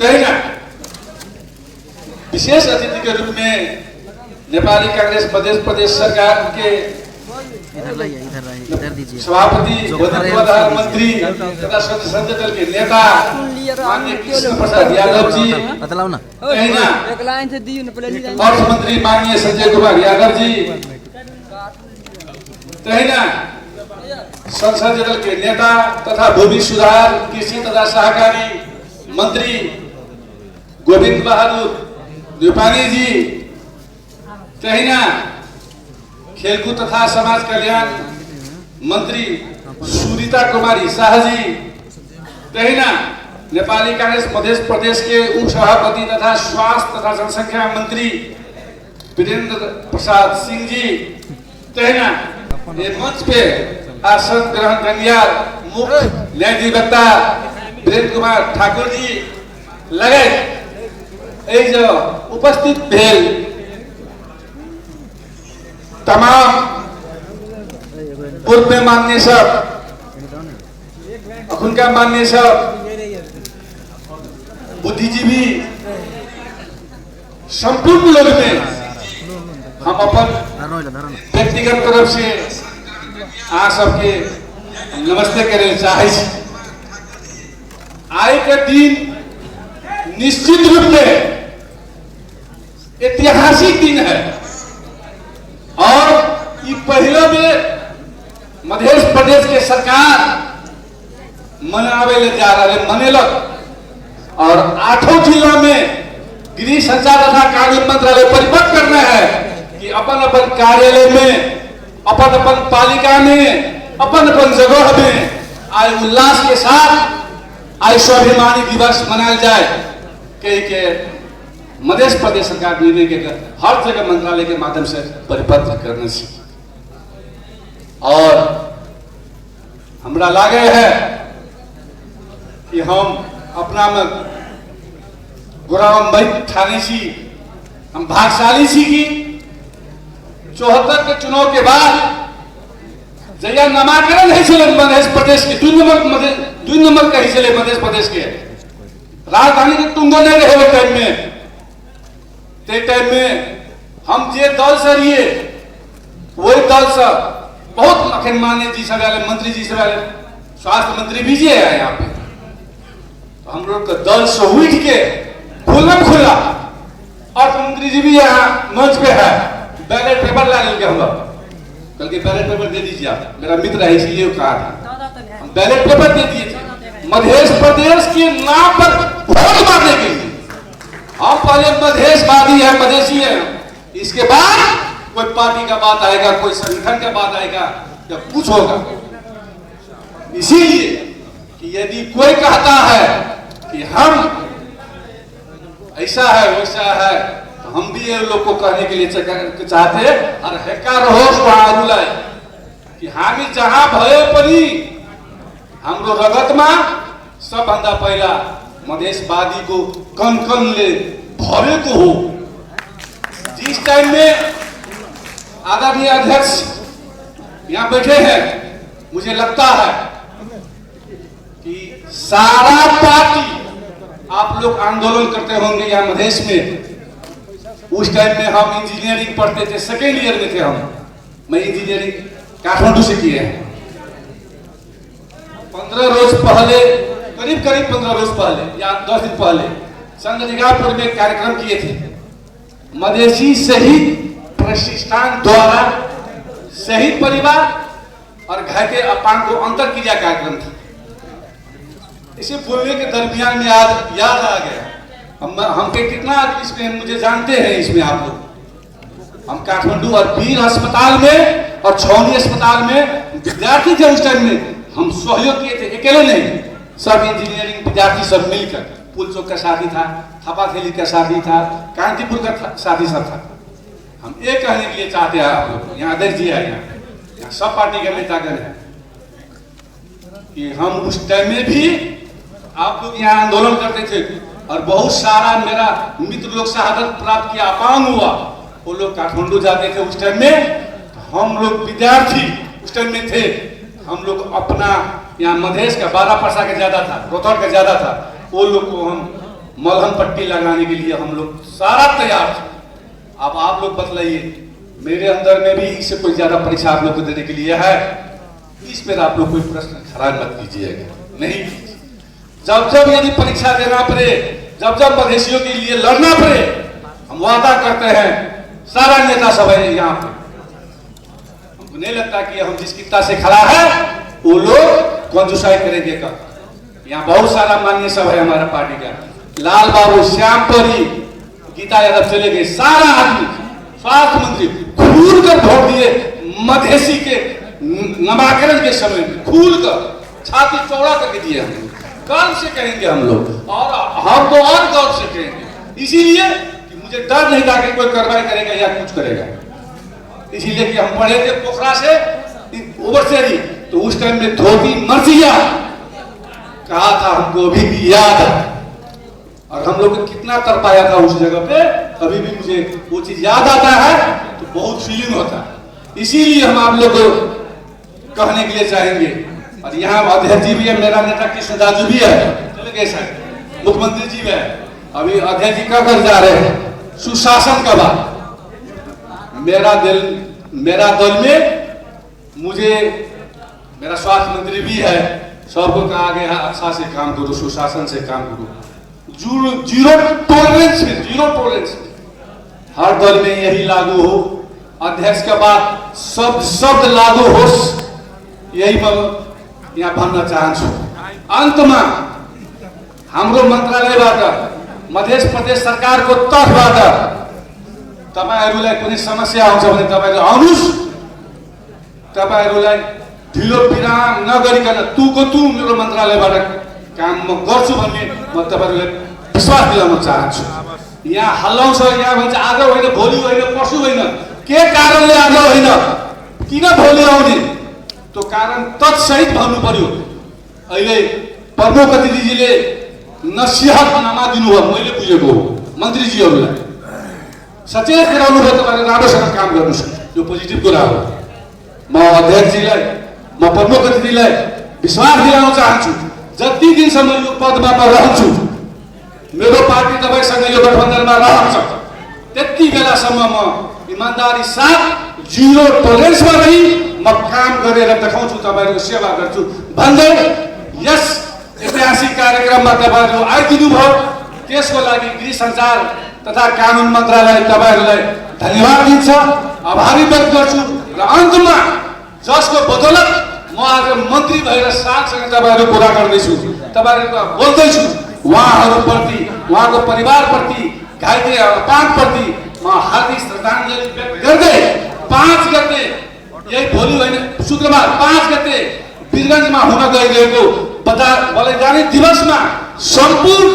तहिना विशेष अतिथि के रूप में नेपाली कांग्रेस मध्य प्रदेश सरकार के सभापति, प्रधानमंत्री तथा संसदीय दल के नेता माननीय कृष्ण प्रसाद यादव जी, अर्थ मंत्री माननीय संजय कुमार यादव जी, संसदीय दल के नेता तथा भूमि सुधार, कृषि तथा सहकारी मंत्री गोविंद बहादुर नेपाली जी, खेलकूद तथा समाज कल्याण मंत्री सुनीता कुमारी शाह जी, नेपाली कांग्रेस मध्य प्रदेश के उप सभापति तथा स्वास्थ्य तथा जनसंख्या मंत्री वीरेंद्र प्रसाद सिंह जी, मंच पे आसन ग्रहण करनिहार मुख्य न्यायाधिवक्ता वीरेंद्र कुमार ठाकुर जी लगे जो उपस्थित भेल तमाम पूर्व में माननीय सब, अखुनका माननीय सब बुद्धिजीवी संपूर्ण लोग में हम अपन व्यक्तिगत तरफ से आ सबके नमस्ते करे चाहे। आय के दिन निश्चित रूप में ऐतिहासिक दिन है और ये पहले में मध्य प्रदेश के सरकार मनावे ले जा रहा है, मनेलक और 8 जिला में गृह संचार तथा कार्य मंत्रालय परिपक्व करना है कि अपन अपन कार्यालय में, अपन अपन पालिका में, अपन अपन जगह में आज उल्लास के साथ आज स्वाभिमानी दिवस मनाया जाए। कई के मध्य प्रदेश सरकार निर्णय के हर जगह मंत्रालय के माध्यम से परिपत्र करने से और हमरा लागे है कि हम अपना में गुराम ठाने सी हम भाग्यशाली सी की 74 के चुनाव के बाद जया नामाकरण है चले मध्य प्रदेश के 2 नंबर कही चले मध्य प्रदेश के राजधानी के तुंगो नहीं रहे वो टाइम में ते टाइम में हम जे दल से रहिए वही दल से बहुत अखन मान्य जी सब आए मंत्री जी सब आए स्वास्थ्य मंत्री भी जी है यहाँ पे तो हम लोग का दल से उठ के खुला अर्थमंत्री जी भी यहाँ मंच पे है बैलेट पेपर ला लेंगे हम लोग कल के बैलेट पेपर दे दीजिए आप मेरा मित्र है इसलिए कहा था हम बैलेट पेपर दे दिए थे मध्य प्रदेश के नाम पर वोट मारने के लिए हम पहले मधेशवादी है मधेसी है इसके बाद कोई पार्टी का बात आएगा कोई संगठन का बात आएगा जब कुछ होगा इसीलिए कि यदि कोई कहता है कि हम ऐसा है वैसा है तो हम भी ये लोग को कहने के लिए चाहते और हेका रहो लाए कि हामी जहां भयो पनि हाम्रो रगतमा सबभन्दा पहिला मधेशवादी को कन ले भरेको हो जिस टाइम में आदरणीय अध्यक्ष यहाँ बैठे हैं मुझे लगता है कि सारा पार्टी आप लोग आंदोलन करते होंगे यहाँ मधेश में उस टाइम में हम इंजीनियरिंग पढ़ते थे सेकेंड ईयर में थे हम मैं इंजीनियरिंग काठमांडू से किए हैं 15 रोज पहले करीब 15 रोज पहले या 10 दिन पहले संगनिगापुर में कार्यक्रम किए थे मधेसी शहीद प्रतिष्ठान द्वारा शहीद परिवार और घायते अपांग को अंतर क्रिया कार्यक्रम था इसे बोलने के दरमियान में आज याद आ गया हम पे कितना इसमें मुझे जानते हैं इसमें आप लोग हम काठमांडू और वीर अस्पताल में और छौनी अस्पताल में विद्यार्थी थे उस टाइम में हम सहयोग किए थे अकेले नहीं सब इंजीनियरिंग विद्यार्थी सब मिलकर पुल चौक का शादी था थापाथेली का शादी था कांतिपुर का शादी सब था हम ये कहने के लिए चाहते हैं आप लोग यहाँ अध्यक्ष जी है यहाँ सब पार्टी के नेतागण है कि हम उस टाइम में भी आप लोग यहाँ आंदोलन करते थे और बहुत सारा मेरा मित्र लोग शहादत प्राप्त किया अपांग हुआ वो लोग काठमांडू जाते थे उस टाइम में हम लोग विद्यार्थी उस टाइम में थे हम लोग अपना यहाँ मधेश का 12 परसा का ज्यादा था रोहतक का ज्यादा था वो लोग को हम मलहम पट्टी लगाने के लिए हम लोग सारा तैयार थे अब आप लोग बतलाइए मेरे अंदर में भी इससे कोई ज्यादा परीक्षा आप लोग को देने के लिए है इस पर आप लोग कोई प्रश्न खड़ा मत कीजिएगा नहीं जब जब यदि परीक्षा देना पड़े जब जब मधेसियों के लिए लड़ना पड़े हम वादा करते हैं सारा नेता सब है यहाँ पे हमको नहीं लगता कि हम जिस कितना से खड़ा है वो लोग कंजूसाई करेंगे कब यहाँ बहुत सारा मान्य सब है हमारा पार्टी का लाल बाबू श्यामपुरी गीता यादव चले गए सारा आदमी स्वास्थ्य मंत्री खुल कर वोट दिए मधेसी के नामाकरण के समय में खुल कर छाती चौड़ा करके दिए हम गर्व से कहेंगे हम लोग और हम तो और गर्व से कहेंगे इसीलिए कि मुझे डर नहीं था कि कोई कार्रवाई करेगा या कुछ करेगा इसीलिए कि हम पढ़े थे पोखरा से ओवरसेरी तो उस टाइम में धोती मर्जिया कहा था हमको अभी भी याद है और हम लोग कितना कर पाया था उस जगह पे अभी भी मुझे वो चीज याद आता है तो बहुत फीलिंग होता है इसीलिए हम आप लोग कहने के लिए चाहेंगे और यहाँ अध्यक्ष जी भी है मेरा नेता कृष्णदास जी भी है चले गए सर मुख्यमंत्री जी भी है अभी अध्यक्ष जी क्या कर जा रहे हैं सुशासन का बात मेरा दल में मुझे मेरा स्वास्थ्य मंत्री भी है सबको कहा गया है अच्छा से काम करो सुशासन से काम करो जीरो टॉलरेंस हर दल में यही लागू हो अध्यक्ष के बाद शब्द लागू हो यही मैं यहाँ भन्न चाहन्छु अंतमा हाम्रो मन्त्रालयबाट मध्य प्रदेश सरकारको तर्फबाट तपाईहरुलाई कुनै समस्या आउँछ भने तपाईहरु आउनुस् तपाईहरुलाई ढिलो विराम नगरिकन तु मेरो मन्त्रालयबाट काम म गर्छु भन्ने म तपाईहरुलाई विश्वास दिलाउन चाहन्छु यहाँ हल्लाउँछ, यहाँ भन्छ आज होइन भोलि होइन पर्सि होइन, के कारणले आज होइन किन भोलि आउने, त्यो कारण तत्सहित भन्नु पर्यो। अहिले प्रमुख अतिथिजीले नसिहतनामा दिनुभयो, मैले बुझेको हो मन्त्रीजीहरूलाई सचेत गराउनु भयो, तपाईँले राम्रोसँग काम गर्नुहोस्, यो पोजिटिभ कुरा हो। म अध्यक्षजीलाई, म प्रमुख अतिथिलाई विश्वास दिलाउन चाहन्छु, जति दिनसम्म यो पदमा म रहन्छु, मेरो पार्टी तपाईँसँग यो गठबन्धनमा रहन्छ, त्यति बेलासम्म म इमान्दारी साथ जिरो टोलेरेन्समा रही म काम गरेर देखाउँछु, तपाईँहरूको सेवा गर्छु भन्दै यस ऐतिहासिक कार्यक्रममा तपाईँहरू आइदिनु भयो, त्यसको लागि गृह सञ्चार तथा कानुन मन्त्रालय तपाईँहरूलाई धन्यवाद दिन्छ, आभारी व्यक्त गर्छु। र अन्तमा जसको बदौलत म आज मन्त्री भएर साथसँग तपाईँहरू कुरा गर्दैछु, तपाईँहरूको बोल्दैछु, उहाँहरूप्रति, उहाँको परिवारप्रति, घाइते पाँचप्रति म हार्दिक श्रद्धाञ्जली व्यक्त गर्दै 5 गते, यही भोलि होइन शुक्रबार 5 गते वीरगञ्जमा हुन गइरहेको बलिदानी दिवसमा सम्पूर्ण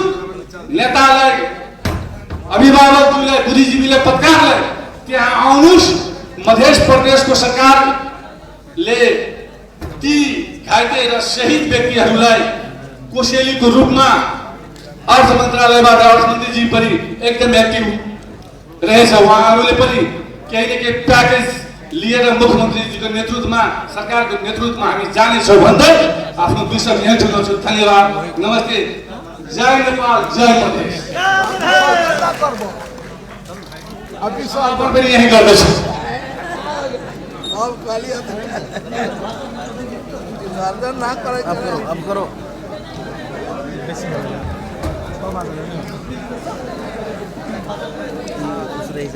नेतालाई, अभिभावकहरूलाई, बुद्धिजीवीलाई, पत्रकारलाई त्यहाँ आउनुहोस्। मध्य प्रदेशको सरकारले ती घाइते र शहीद व्यक्तिहरूलाई कोसेलीको रूपमा अर्थ मन्त्रालयबाट अर्थमन्त्रीजी पनि एकदम एक्टिभ रहेछ, उहाँहरूले पनि केही न केही प्याकेज लिएर मुख्यमन्त्रीजीको नेतृत्वमा, सरकारको नेतृत्वमा हामी जानेछौँ भन्दै आफ्नो विषय यहीँ ठुलाउँछु। धन्यवाद, नमस्ते, जय नेपाल, जय मधेस। पनि यहीँ गर्दछु। अब करो दूसरे ही